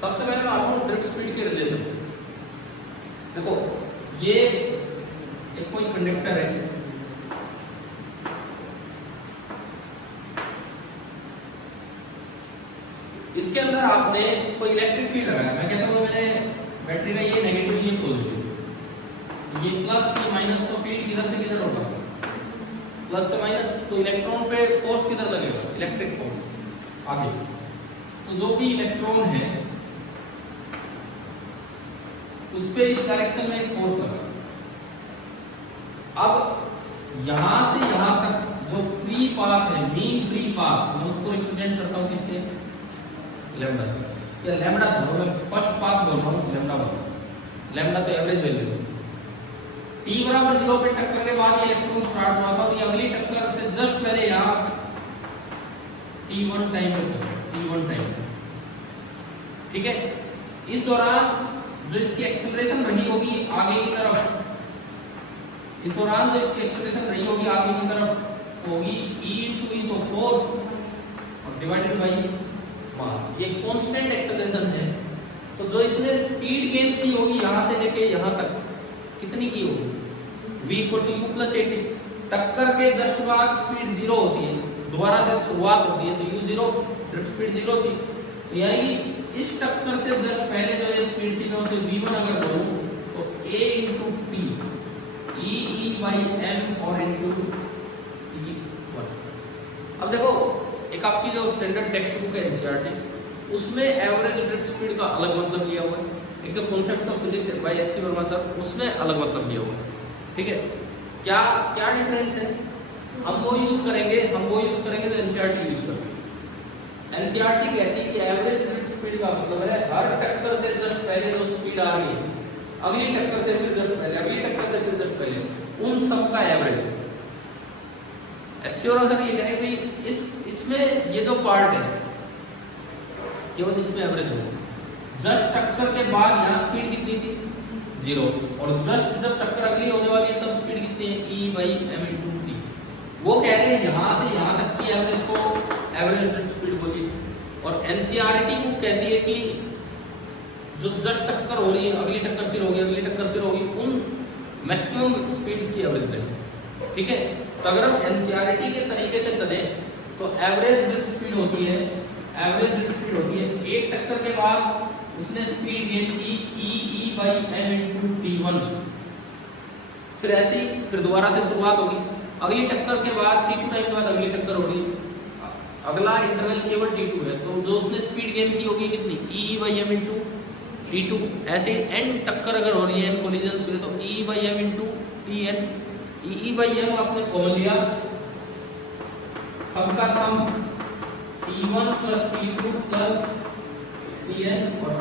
सबसे पहले मैं आपको ड्रिफ्ट स्पीड के रिलेशन, देखो ये एक कोई कंडक्टर है, इसके अंदर आपने कोई इलेक्ट्रिक फील्ड लगाया। मैं कहता हूँ मैंने बैटरी का ये नेगेटिव ये पॉजिटिव, ये प्लस ये माइनस, तो फील्ड किधर से किधर होगा, प्लस से माइनस, तो इलेक्ट्रॉन पे फोर्स किधर लगेगा, इलेक्ट्रिक फोर्स आगे। तो जो भी इलेक्ट्रॉन है उस पे इस डायरेक्शन में एक फोर्स लगा। अब यहां से यहां तक जो फ्री पाथ है, मीन फ्री पाथ, मैं उसको रिप्रेजेंट करता हूं किससे, लैम्डा से। या लैम्डा छोड़ो, मैं फर्स्ट पाथ बोल रहा हूं, लैम्डा बोल, लैम्डा तो एवरेज वैल्यू है। t बराबर 0 पे टक्कर के बाद ये इलेक्ट्रॉन स्टार्ट हुआ था और ये अगली टक्कर से जस्ट पहले यहां t1 टाइम पे, t1 टाइम, ठीक है। इस दौरान जो इसकी एक्सेलरेशन रही होगी आगे की तरफ, इस दौरान जो इसकी एक्सेलरेशन रही होगी आगे की तरफ होगी e तो फोर्स और डिवाइडेड बाय मास। ये कांस्टेंट एक्सेलरेशन है। तो जो इसने स्पीड गेन की होगी यहां से लेके यहां तक, कितनी की होगी, v = u + at। टक्कर के जस्ट बाद स्पीड 0 होती है, दोबारा से शुरुआत होती है, तो u0 ड्रिफ्ट स्पीड 0 थी। तो यानी इस टक्कर से जस्ट पहले जो ये स्पीड थी मैं उसे v1 अगर बोलूं तो a × t e/m और * e1। अब देखो एक आपकी जो स्टैंडर्ड टेक्स्ट बुक है एनसीईआरटी, उसमें एवरेज ड्रिफ्ट स्पीड का अलग मतलब लिया हुआ है, एक जो concepts of physics by H C Verma sir, उसमें अलग मतलब लिया हुआ है। ठीक है, क्या क्या डिफरेंस है, हम वो यूज करेंगे तो एनसीईआरटी यूज करेंगे। एनसीईआरटी कहती है कि एवरेज ड्रिफ्ट स्पीड का मतलब है हर टक्कर से जस्ट पहले जो स्पीड आ रही है, अगली टक्कर से फिर जस्ट पहले, अगली टक्कर से फिर जस्ट पहले, उन सब का एवरेज। एचसी वर्मा सर ये कहें भाई इसमें ये जो पार्ट है केवल इसमें एवरेज हो, जस्ट टक्कर के बाद यहाँ स्पीड कितनी थी 0, और जस्ट जब टक्कर अगली होने वाली है तब स्पीड कितनी है e/m × t। वो कह रहे हैं यहाँ से यहाँ तक की एवरेज को एवरेज ड्रिफ्ट स्पीड बोली। और एनसीईआरटी को कहती है कि जो जस्ट टक्कर हो रही है, अगली टक्कर फिर होगी, अगली टक्कर फिर होगी, उन मैक्सिमम स्पीड्स की एवरेज लें। ठीक है, तो अगर हम एनसीईआरटी के तरीके से चले तो एवरेज ड्रिफ्ट स्पीड होती है, एक टक्कर के बाद उसने स्पीड गेन की e/m × t1, फिर ऐसे ही फिर दोबारा से शुरुआत होगी, अगली टक्कर के बाद t2 टाइम के बाद अगली टक्कर होगी, अगला इंटरवल केवल t2 है, तो जो उसने स्पीड गेन की होगी कितनी e/m × t2। ऐसे n टक्कर अगर हो रही है, n कोलिजन्स हुए, तो e/m × tn। e/m आपने कॉमन लिया, सम का सम t1 + t2 + tn, और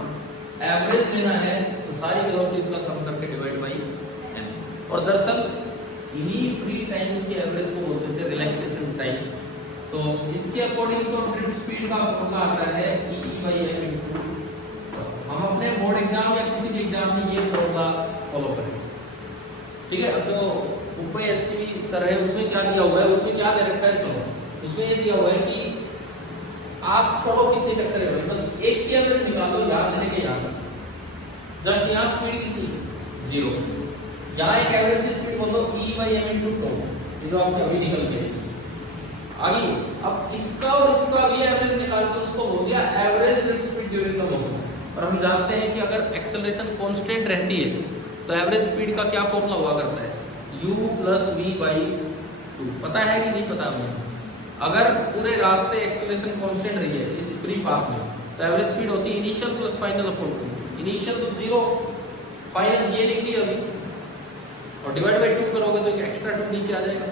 एवरेज लेना है तो सारी वेलोसिटीज का सम करके डिवाइड बाय n। और दरअसल इन्हीं फ्री टाइम्स के एवरेज को बोलते थे रिलैक्सेशन टाइम। तो इसके अकॉर्डिंग तो ड्रिफ्ट स्पीड का फॉर्मूला आता है e/m × हम अपने बोर्ड एग्जाम या किसी भी एग्जाम में ये फॉर्मूला फॉलो करेंगे। ठीक है, अब जो ऊपर एचसीवी सर है उसमें क्या दिया हुआ है, उसमें क्या दे रखा है, सुनो, उसमें ये दिया हुआ है कि आप छोड़ो कितनी टक्कर है, बस एक की एवरेज निकालो यहाँ से लेके यहाँ तक। यहाँ स्पीड कितनी, 0। यहाँ एक एवरेज स्पीड बोल दो E/m इनटू टो, ये जो आपने अभी निकल के आगे। अब इसका और इसका भी एवरेज निकाल के उसको हो गया average drift speed during the motion. और हम जानते हैं कि अगर एक्सेलरेशन कांस्टेंट रहती है तो एवरेज स्पीड का क्या फॉर्मूला हुआ करता है, u + v/2। पता है कि नहीं पता हमें? अगर पूरे रास्ते एक्सेलरेशन कांस्टेंट रही है इस फ्री पाथ में तो एवरेज स्पीड होती है initial plus final upon 2। Initial तो 0, फाइनल ये लिख लिया अभी, और डिवाइड बाय 2 करोगे तो एक एक्स्ट्रा 2 नीचे आ जाएगा।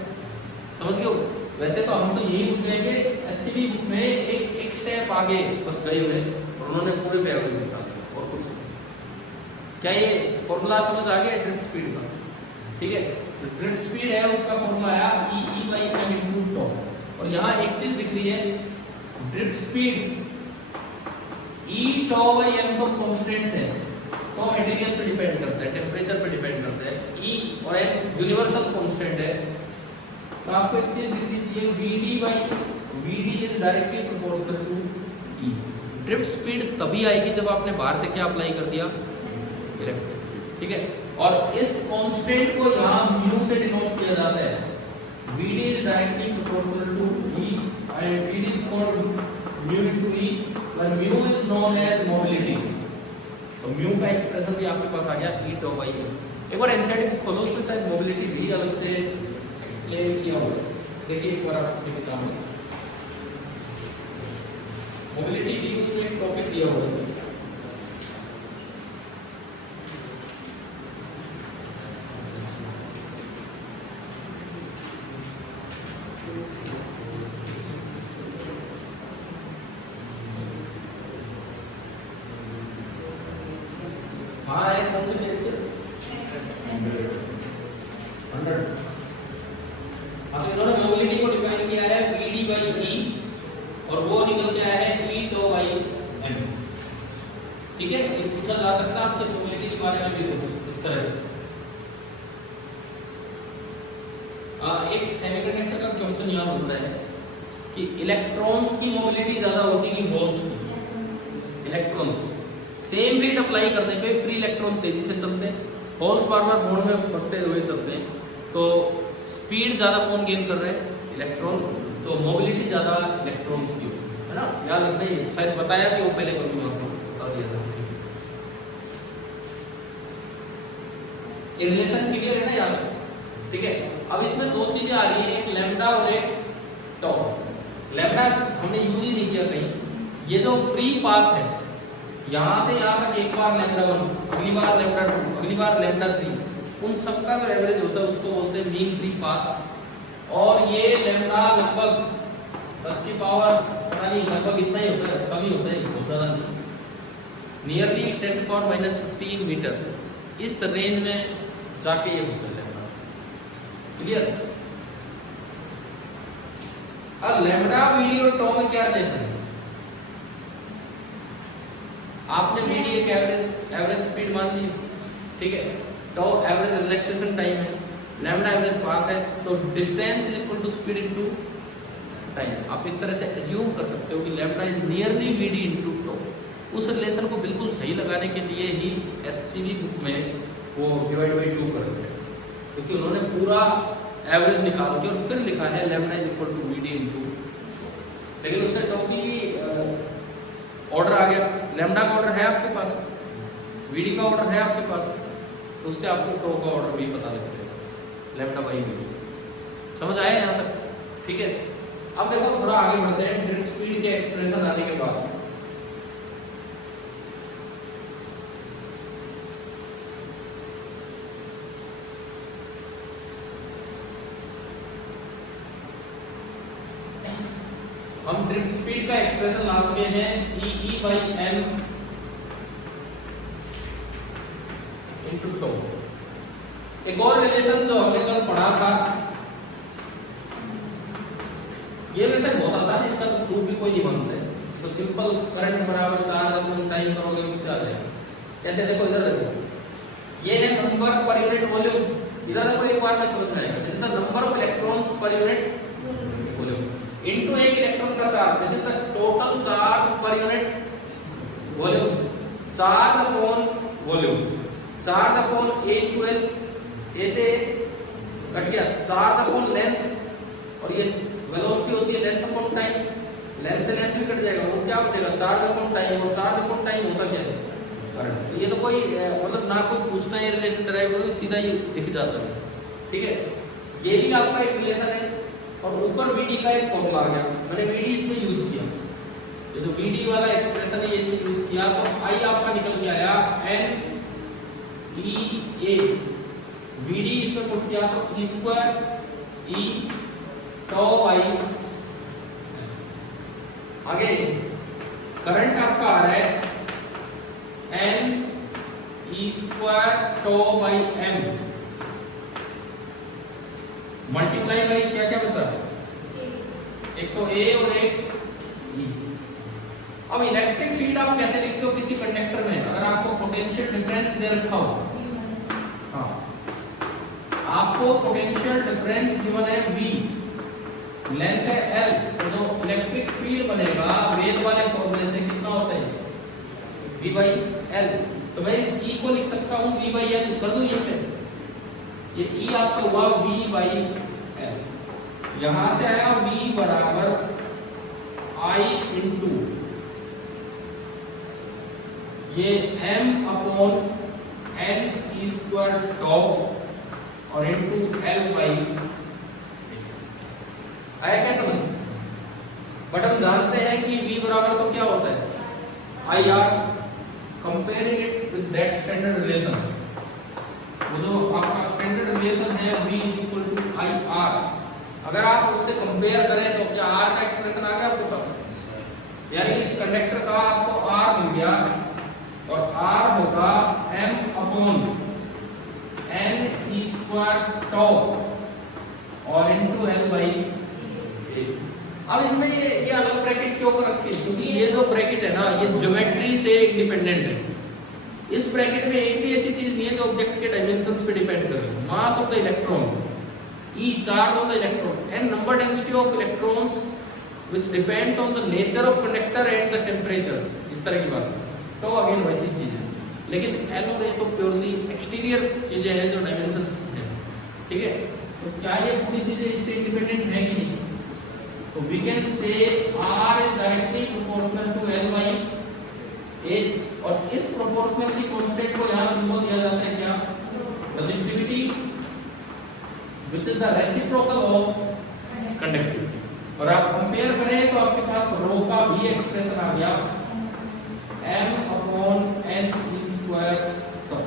समझ गए हो? वैसे तो हम तो यही बुक लेंगे, एचसीवी बुक में एक स्टेप आगे बस गए हुए और उन्होंने पूरे पे एवरेज निकाला और कुछ नहीं। क्या ये फॉर्मूला समझ आ गया ड्रिफ्ट स्पीड का? ठीक है, तो ड्रिफ्ट स्पीड है उसका फॉर्मूला आया E/m इनटू टो। और यहाँ एक चीज दिख रही है, ड्रिफ्ट स्पीड E/m तो कांस्टेंट्स है, तो मटेरियल पे डिपेंड करता है, टेम्परेचर पे डिपेंड करता है। E और m यूनिवर्सल कांस्टेंट है। तो आपको एक चीज दिख रही है, Vd is directly proportional to E। Drift speed तभी आएगी जब आपने बाहर से क्या अप्लाई कर दिया, इलेक्ट्रिक फील्ड। ठीक है, और इस कांस्टेंट को यहाँ म्यू से डिनोट किया जाता है। Vd is directly proportional to E and Vd is called mu into E, where mu is known as mobility। तो म्यू का एक्सप्रेशन भी आपके पास आ गया E/m। एक बार एनसीईआरटी बुक खोलो, उसमें शायद मोबिलिटी भी अलग से एक्सप्लेन किया होगा। देखिए एक बार आपके सामने मोबिलिटी भी उसमें एक टॉपिक दिया होगा। हाँ है, कौन से पेज पे? 100। हाँ, तो इन्होंने मोबिलिटी को डिफाइन किया है Vd/E और वो निकल के आया है E/m। ठीक है, ये पूछा जा सकता है आपसे मोबिलिटी के बारे में भी कुछ इस तरह से। एक सेमीकंडक्टर का क्वेश्चन यहाँ होता है कि इलेक्ट्रॉन्स की मोबिलिटी ज्यादा होती है कि होल्स की? इलेक्ट्रॉन्स की। सेम रेट अप्लाई करने पे फ्री इलेक्ट्रॉन तेजी से चलते हैं, होल्स बार बार बॉन्ड में फंसते हुए चलते हैं। तो स्पीड ज्यादा कौन गेन कर रहे हैं? इलेक्ट्रॉन। तो मोबिलिटी ज्यादा इलेक्ट्रॉन्स की है ना, याद रखना। ये शायद बताया कि वो पहले कभी मैं आपको बता दिया था। ये रिलेशन क्लियर है ना यहाँ? ठीक है, अब इसमें दो चीजें आ रही है, एक लैम्डा और एक टॉ। लैम्डा हमने यूज ही नहीं किया कहीं। ये जो फ्री पाथ है यहाँ से यहाँ तक, एक बार λ1, अगली बार λ2, अगली बार λ3, उन सबका जो एवरेज होता है उसको बोलते हैं मीन फ्री पाथ। और ये लैम्डा लगभग 10 की पावर पता नहीं, लगभग इतना ही होता है, कम ही होता है, बहुत ज़्यादा नहीं, नियरली 10⁻⁻15 मीटर, इस रेंज में जाके ये होता है लैम्डा। क्लियर? अब लैम्डा, Vd और टॉ में क्या रिलेशन है? आपने Vd एक एवरेज स्पीड मान ली, ठीक है, टॉ एवरेज रिलैक्सेशन टाइम है, लैम्डा एवरेज पाथ है, तो distance is equal to speed into time. आप इस तरह से एज्यूम कर सकते हो कि lambda is nearly Vd into tau. उस रिलेशन को बिल्कुल सही लगाने के लिए ही एचसीवी बुक में वो डिवाइड बाई 2 कर दिया, क्योंकि उन्होंने पूरा एवरेज निकाल के और फिर लिखा है lambda is equal to Vd into. लेकिन उससे टॉ की ऑर्डर आ गया, लैम्डा का ऑर्डर है आपके पास, Vd का ऑर्डर है आपके पास, तो उससे आपको टॉ का ऑर्डर भी पता लग जाएगा, लैम्डा बाई Vd। समझ आया यहाँ तक? ठीक है, अब देखो थोड़ा आगे बढ़ते हैं। ड्रिफ्ट स्पीड के एक्सप्रेशन आने के बाद हम ड्रिफ्ट स्पीड का एक्सप्रेशन लास्ट में है E/m इनटू टॉ। एक और रिलेशन जो हमने कल पढ़ा था, ये वैसे बहुत आसान है, इसका प्रूफ भी कोई नहीं बनता है। तो सिंपल करंट बराबर चार्ज अपॉन टाइम करोगे उससे आ जाएगा। कैसे? देखो इधर देखो, ये है नंबर पर यूनिट वॉल्यूम, इधर देखो एक बार में समझ में आएगा। This is the number of electrons per unit volume into एक इलेक्ट्रॉन का charge, this is the total charge per unit volume, charge upon volume. Charge upon A into L, A से कट गया, चार्ज अपॉन लेंथ, और ये velocity होती है length upon time, length से length भी कट जाएगा, और क्या बचेगा चार्ज अपॉन टाइम, और चार्ज अपॉन टाइम होता क्या है करंट। ये तो कोई मतलब ना कोई पूछना है रिलेशन ड्राइव, सीधा ही दिख जाता है, ठीक है। ये भी आपका एक रिलेशन है, और ऊपर VD का एक फॉर्मूला आ गया, मैंने VD इसमें यूज किया, ये जो VD वाला एक्सप्रेशन है ये इसमें यूज किया, तो I आपका निकल के आया NEA, VD इसमें पुट किया तो E square E tau by, आगे करंट आपका आ रहा है N E square tau by M, multiply by क्या क्या बचा, एक तो A और एक E। अब इलेक्ट्रिक फील्ड आप कैसे लिखते हो किसी कंडक्टर में, अगर आपको पोटेंशियल डिफरेंस दे रखा हो, हाँ आपको पोटेंशियल डिफरेंस गिवन है V, लेंथ है L, तो जो इलेक्ट्रिक फील्ड बनेगा वेग वाले फॉर्मूले से कितना होता है V by L, तो मैं इस E को लिख सकता हूँ V by L, कर दूं ये पे, ये E आपका हुआ V by L, यहां से आया V बराबर I इंटू ये M upon N E square tau और इंटू L by, आया क्या समझ। बट हम जानते हैं कि V बराबर तो क्या होता है IR, comparing it with that standard relation, वो जो आपका स्टैंडर्ड रिलेशन है V इक्वल टू IR, अगर आप उससे कंपेयर करें तो क्या R का एक्सप्रेशन आ गया आपके पास, यानी इस कंडक्टर का आपको R मिल गया, और R होगा M upon N E square tau और इनटू L by A। अब इसमें ये अलग ब्रैकेट क्यों कर रखी है, क्योंकि ये जो ब्रैकेट है ना ये ज्योमेट्री से इंडिपेंडेंट है, इस ब्रैकेट में एक भी ऐसी चीज नहीं है जो ऑब्जेक्ट के डायमेंशंस पे डिपेंड कर रही है। मास of the electron, E charge on the electron, and number density of electrons which depends on the nature of conductor and the temperature, इस तरह की बात है। तो अगेन वैसी चीज है, लेकिन L और A तो प्योरली एक्सटीरियर चीजें हैं जो डायमेंशंस हैं, ठीक है। तो क्या ये पूरी चीजें इससे इंडिपेंडेंट है कि नहीं, तो we can say R is directly proportional to L by A, और इस प्रोपोर्शनलिटी कांस्टेंट को यहां सिंबल दिया जाता है क्या, resistivity, which is the reciprocal of conductivity, और आप कंपेयर करें तो आपके पास रो का भी एक्सप्रेशन आ गया M upon N E square tau,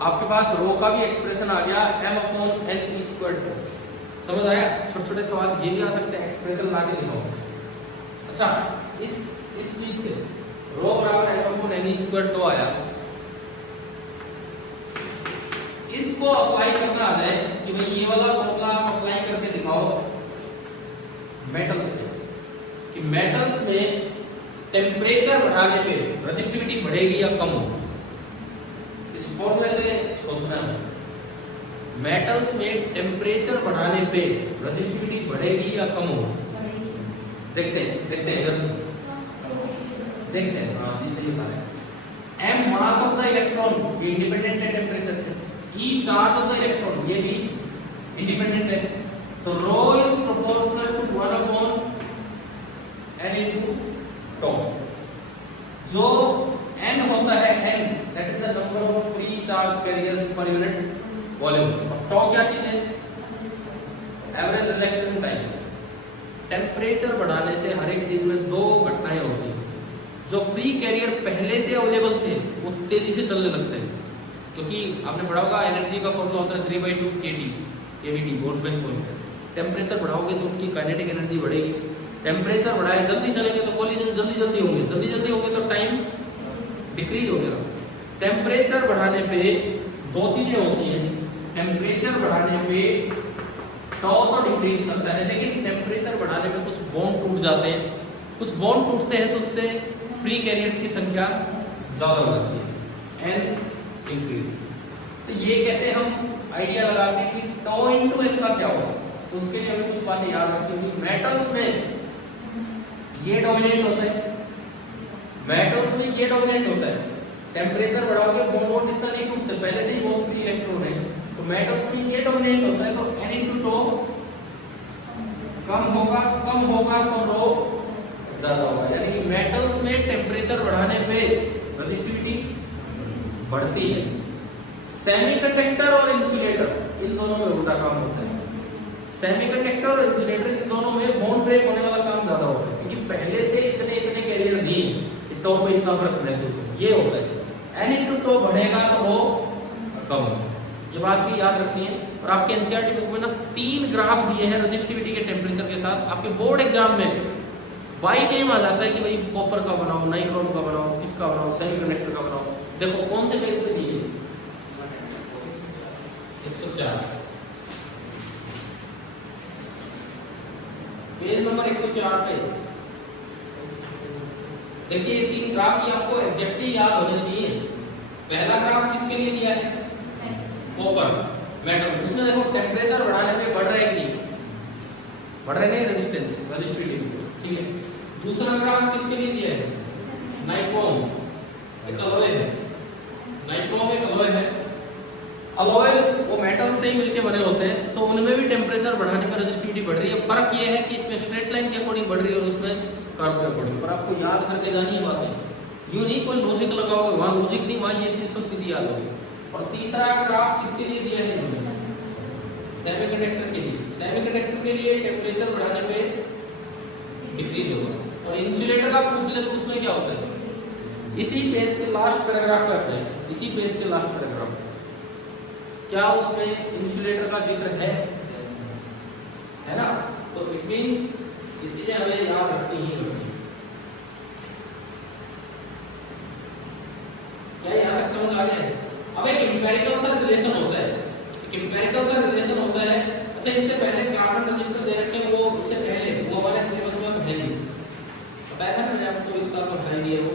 आपके पास रो का भी एक्सप्रेशन आ गया M upon N E square tau। समझ आया। छोटे छोटे सवाल ये भी आ सकते हैं, एक्सप्रेशन ला के दिखाओ। अच्छा, इस चीज से रो बराबर M upon N E square tau आया, इसको अप्लाई करना आ जाए कि भाई ये वाला फॉर्मूला आप अप्लाई करके दिखाओ मेटल्स में, कि मेटल्स में टेम्परेचर बढ़ाने पे रेजिस्टिविटी बढ़ेगी या कम होगी, इस फॉर्मूले से सोचना है। मेटल्स में टेम्परेचर बढ़ाने पे रेजिस्टिविटी बढ़ेगी या कम होगी, देखते हैं इधर से देखते हैं। हाँ इसलिए बता रहे हैं M mass of the electron, ये इंडिपेंडेंट है टेम्परेचर से, E charge of the electron, ये भी इंडिपेंडेंट है, तो rho is proportional to 1 upon N into tau, जो N होता है N, that is the number of free charge carriers per unit volume, और tau क्या चीज है, एवरेज रिलैक्सेशन टाइम। टेम्परेचर बढ़ाने से हर एक चीज में दो घटनाएं होती हैं, जो फ्री कैरियर पहले से अवेलेबल थे वो तेजी से चलने लगते हैं, क्योंकि आपने पढ़ा होगा एनर्जी का फॉर्मूला होता है 3/2 kT बोल्ट्जमैन कांस्टेंट। टेम्परेचर बढ़ाओगे तो उनकी काइनेटिक एनर्जी बढ़ेगी, टेम्परेचर बढ़ाए जल्दी चलेंगे तो कोलिजन जल्दी होंगे तो टाइम डिक्रीज हो गया। टेम्परेचर बढ़ाने पे दो चीजें होती हैं, टेम्परेचर बढ़ाने पे tau तो डिक्रीज करता है, लेकिन टेम्परेचर बढ़ाने पे कुछ बॉन्ड टूट जाते हैं, कुछ बॉन्ड टूटते हैं तो उससे फ्री कैरियर्स की संख्या ज्यादा हो जाती है, n इंक्रीज। तो ये कैसे हम आइडिया लगाते हैं कि tau into n का क्या होगा, तो उसके लिए हमें कुछ बातें याद रखनी होगी। मेटल्स में ये डोमिनेट होता है, मेटल्स में ये डोमिनेट होता है, टेम्परेचर बढ़ाओगे बॉन्ड इतना नहीं टूटते, पहले से ही बहुत फ्री इलेक्ट्रॉन है, तो मेटल्स में ये डोमिनेट होता है, तो n into τ कम होगा तो रो ज्यादा होगा, यानी कि मेटल्स में टेम्परेचर बढ़ाने पे रेजिस्टिविटी बढ़ती है। सेमीकंडक्टर और इंसुलेटर इन दोनों में उल्टा काम होता है। सेमीकंडक्टर और इंसुलेटर इन दोनों में बॉन्ड ब्रेक होने वाला काम ज्यादा होता है, क्योंकि पहले से इतने कैरियर दिए कि टॉप पे इतना फर्क महसूस हो, ये होता है। n into τ बढ़ेगा तो वो कम होगा, ये बात भी याद रखनी है। और आपके एनसीईआरटी बुक में ना 3 ग्राफ दिए हैं रेजिस्टिविटी के टेम्परेचर के साथ। आपके बोर्ड एग्जाम में बाई नेम आ जाता है कि भाई कॉपर का बनाओ, नाइक्रोम का बनाओ, किसका बनाओ, सेमीकंडक्टर का बनाओ। देखो कौन से पेज पे दिए, 104 पेज नंबर 104 पे देखिए 3 ग्राफ की आपको एग्जैक्टली याद होने चाहिए। पहला ग्राफ किसके लिए दिया है, कॉपर मेटल, उसमें देखो टेम्परेचर बढ़ाने पे बढ़ रहा है कि नहीं, बढ़ रहे नहीं रेजिस्टेंस रेजिस्टिविटी, ठीक है। दूसरा ग्राफ किसके लिए दिया है, नाइक्रोम, एक अलॉय है, नाइक्रोम एक अलॉय है। अलॉय वो मेटल से ही मिलके बने होते हैं, तो उनमें भी टेम्परेचर बढ़ाने पर रेजिस्टिविटी बढ़ रही है। फर्क ये है कि इसमें स्ट्रेट लाइन के अकॉर्डिंग बढ़ रही है और उसमें कर्व के अकॉर्डिंग। पर आपको याद करके जानी है बातें, यूं नहीं कोई लॉजिक लगाओगे, वहां लॉजिक नहीं, वहां ये चीज तो सीधी याद होगी। और तीसरा ग्राफ किसके लिए दिया है, सेमीकंडक्टर के लिए। सेमीकंडक्टर के लिए टेम्परेचर बढ़ाने पे डिक्रीज होगा। और इंसुलेटर का पूछ ले तो उसमें क्या होता है, इसी पेज के लास्ट पैराग्राफ पे आता है, इसी पेज के लास्ट पैराग्राफ, क्या उसमें इंसुलेटर का जिक्र है ना। तो इट मींस ये चीजें हमें याद रखनी ही होगी। क्या यहाँ तक समझ आ गया है। अब एक एम्पिरिकल सा रिलेशन होता है, एक एम्पिरिकल सा रिलेशन होता है। अच्छा इससे पहले कार्बन रजिस्टर दे रखे हैं, वो इससे पहले वो हमारे सिलेबस में है नहीं, बताया था मैंने आपको, इस साल पढ़ाई दी है। वो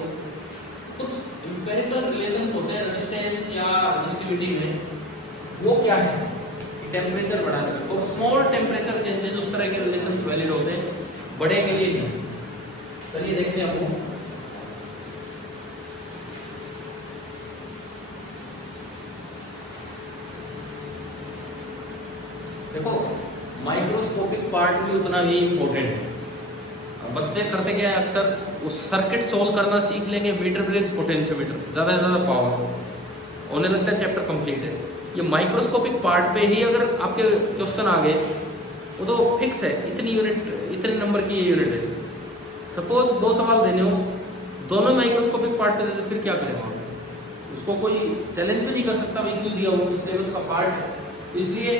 कुछ एम्पिरिकल रिलेशंस होते हैं रेजिस्टेंस या रेजिस्टिविटी में। वो क्या है, टेम्परेचर बढ़ाने का, और स्मॉल टेम्परेचर चेंजेस उस तरह के रिलेशंस वैलिड होते हैं, बड़े के लिए नहीं। चलिए देखते हैं आपको। देखो माइक्रोस्कोपिक पार्ट भी उतना ही इंपॉर्टेंट है। बच्चे करते क्या है, अक्सर उस सर्किट सोल्व करना सीख लेंगे, मीटर ब्रिज पोटेंशियोमीटर, ज़्यादा से ज़्यादा पावर, उन्हें लगता है चैप्टर कंप्लीट है। ये माइक्रोस्कोपिक पार्ट पे ही अगर आपके क्वेश्चन आ गए, वो तो फिक्स है, इतनी यूनिट, इतने नंबर की ये यूनिट है। सपोज 2 सवाल देने हो, दोनों माइक्रोस्कोपिक पार्ट पे देते, फिर क्या करेगा, उसको कोई चैलेंज भी नहीं कर सकता भाई क्यों दिया हो, सिलेबस का पार्ट है। इसलिए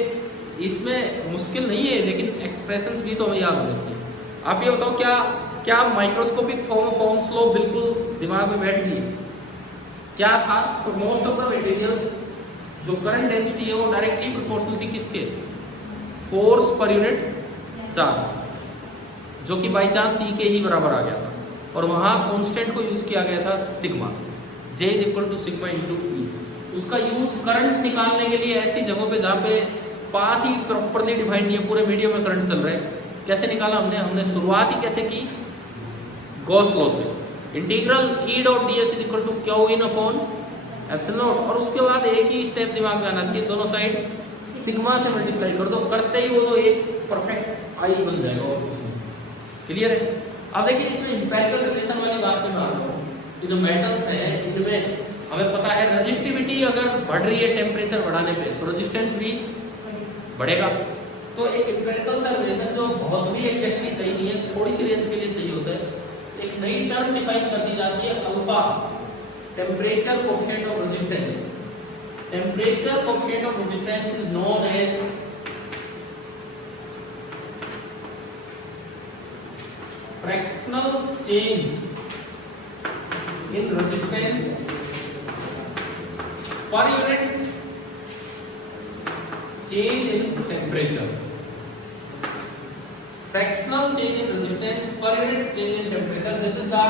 इसमें मुश्किल नहीं है, लेकिन एक्सप्रेशंस भी तो हमें याद होनी चाहिए। आप ये बताओ, क्या माइक्रोस्कोपिक फॉर्म्स लो बिल्कुल दिमाग में बैठ गई, क्या था, for most of the materials जो करंट डेंसिटी है वो डायरेक्टली प्रोपोर्शनल थी किसके, फोर्स पर यूनिट चार्ज, जो कि बाई चांस ई के ही बराबर आ गया था। और वहाँ कांस्टेंट को यूज किया गया था sigma, J is equal to sigma into E. उसका यूज करंट निकालने के लिए ऐसी जगहों पे जहाँ पे पाथ ही प्रॉपरली डिफाइंड नहीं है, पूरे मीडियम में करंट चल रहा है। कैसे निकाला हमने शुरुआत ही कैसे की, गॉस लॉ से, integral E dot D S is equal to Q in upon epsilon naught. और उसके बाद एक ही स्टेप दिमाग में आना चाहिए, दोनों साइड सिग्मा से मल्टीप्लाई कर दो, करते ही वो तो एक परफेक्ट आई बन जाएगा। और क्लियर है। अब देखिए इसमें एम्पिरिकल रिलेशन वाली बात पे मैं आ रहा हूँ कि जो मेटल्स हैं इनमें हमें पता है रेजिस्टिविटी अगर बढ़ रही है टेम्परेचर बढ़ाने पे तो रेजिस्टेंस भी बढ़ेगा। तो एक एम्पिरिकल सा रिलेशन जो बहुत भी एग्जैक्टली सही नहीं है, थोड़ी सी रेंज के लिए सही होता है, एक नई टर्म डिफाइन कर दी जाती है alpha, temperature coefficient of resistance. Temperature coefficient of resistance is known as fractional change in resistance per unit change in temperature. Fractional change in resistance per unit change in temperature. This is the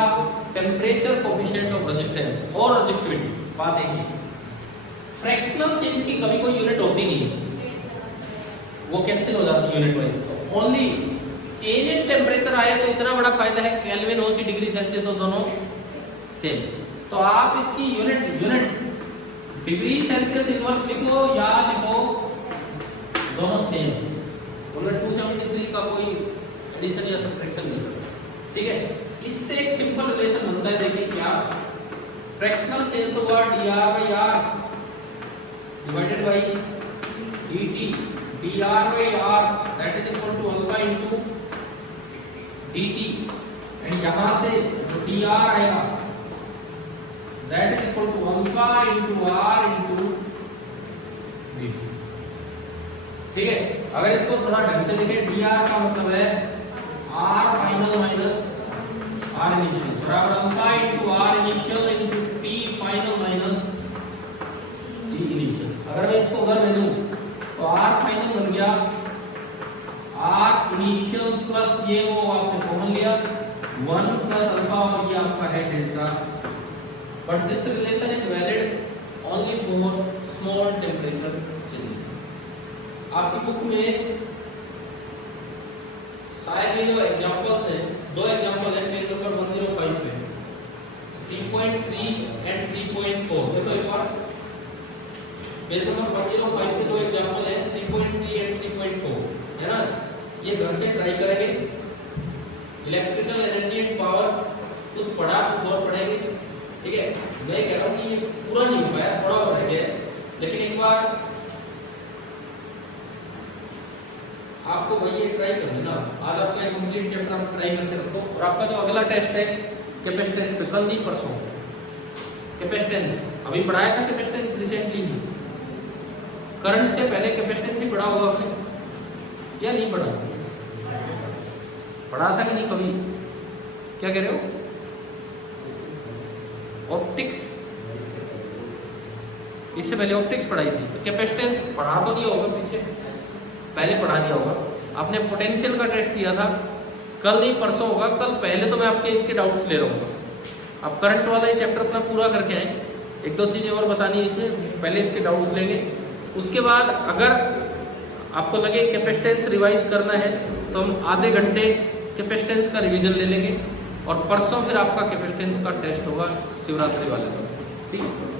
temperature coefficient of resistance or resistivity. बात एक ही। Fractional change की कभी कोई unit होती नहीं है, वो cancel हो जाती है unit wise. Only change in temperature आया तो इतना बड़ा फायदा है, केल्विन हो सी डिग्री सेल्सियस हो दोनों सेम। तो तो आप इसकी यूनिट डिग्री सेल्सियस इनवर्स लिखो या लिखो दोनों सेम। उनमें 273 का कोई एडिशन या सब्ट्रैक्शन नहीं है, ठीक है। इससे एक सिंपल रिलेशन बनता है, देखिए क्या, फ्रैक्शनल चेंज होगा dr by r divided by dt, dr by r that is equal to alpha into dt, and यहां से जो dr आएगा that is equal to alpha into r into dt, ठीक है। अगर इसको थोड़ा ढंग से देखें, dr का मतलब है r final minus r initial बराबर alpha into r initial into t final minus t initial. अगर मैं इसको उधर ले लूं तो r फाइनल बन गया r इनिशियल प्लस ये वो आपने कॉमन लिया 1 प्लस अल्फा, और ये आपका है delta. But this relation is valid only for small temperature changes. आपकी बुक में शायद ये जो एग्जांपल्स है, दो एग्जांपल है पेज नंबर 105 पे, 3.3 एंड 3.4। देखो एक बार पेज नंबर 105 पे दो एग्जांपल है 3.3 एंड 3.4, है ना। ये घर से ट्राई करेंगे। इलेक्ट्रिकल एनर्जी एंड पावर कुछ पढ़ा, कुछ और पढ़ेंगे, ठीक है। मैं कह रहा हूँ कि ये पूरा नहीं हो पाया, थोड़ा और रह गया, लेकिन एक बार आपको वही ट्राई करना ना। आज आपका एक कंप्लीट चैप्टर आप ट्राई करके रखो, और आपका जो अगला टेस्ट है कैपेसिटेंस पे, कल नहीं परसों कैपेसिटेंस, अभी पढ़ाया था कैपेसिटेंस रिसेंटली ही, करंट से पहले कैपेसिटेंस ही पढ़ा होगा आपने या नहीं पढ़ा? पढ़ा था कि नहीं कभी? क्या कह रहे हो? ऑप्टिक्स, इससे पहले ऑप्टिक्स पढ़ाई थी, तो कैपेसिटेंस पढ़ा तो दिया होगा पीछे, पहले पढ़ा दिया होगा आपने। पोटेंशियल का टेस्ट दिया था, कल नहीं परसों होगा। कल पहले तो मैं आपके इसके डाउट्स ले रहा हूँ, अब करंट वाला ये चैप्टर अपना पूरा करके आए, एक दो चीज़ें और बतानी है इसमें, पहले इसके डाउट्स लेंगे। उसके बाद अगर आपको लगे कैपेसिटेंस रिवाइज करना है तो हम आधे घंटे कैपेसिटेंस का रिवीजन ले लेंगे, और परसों फिर आपका कैपेसिटेंस का टेस्ट होगा शिवरात्रि वाले दिन, ठीक है।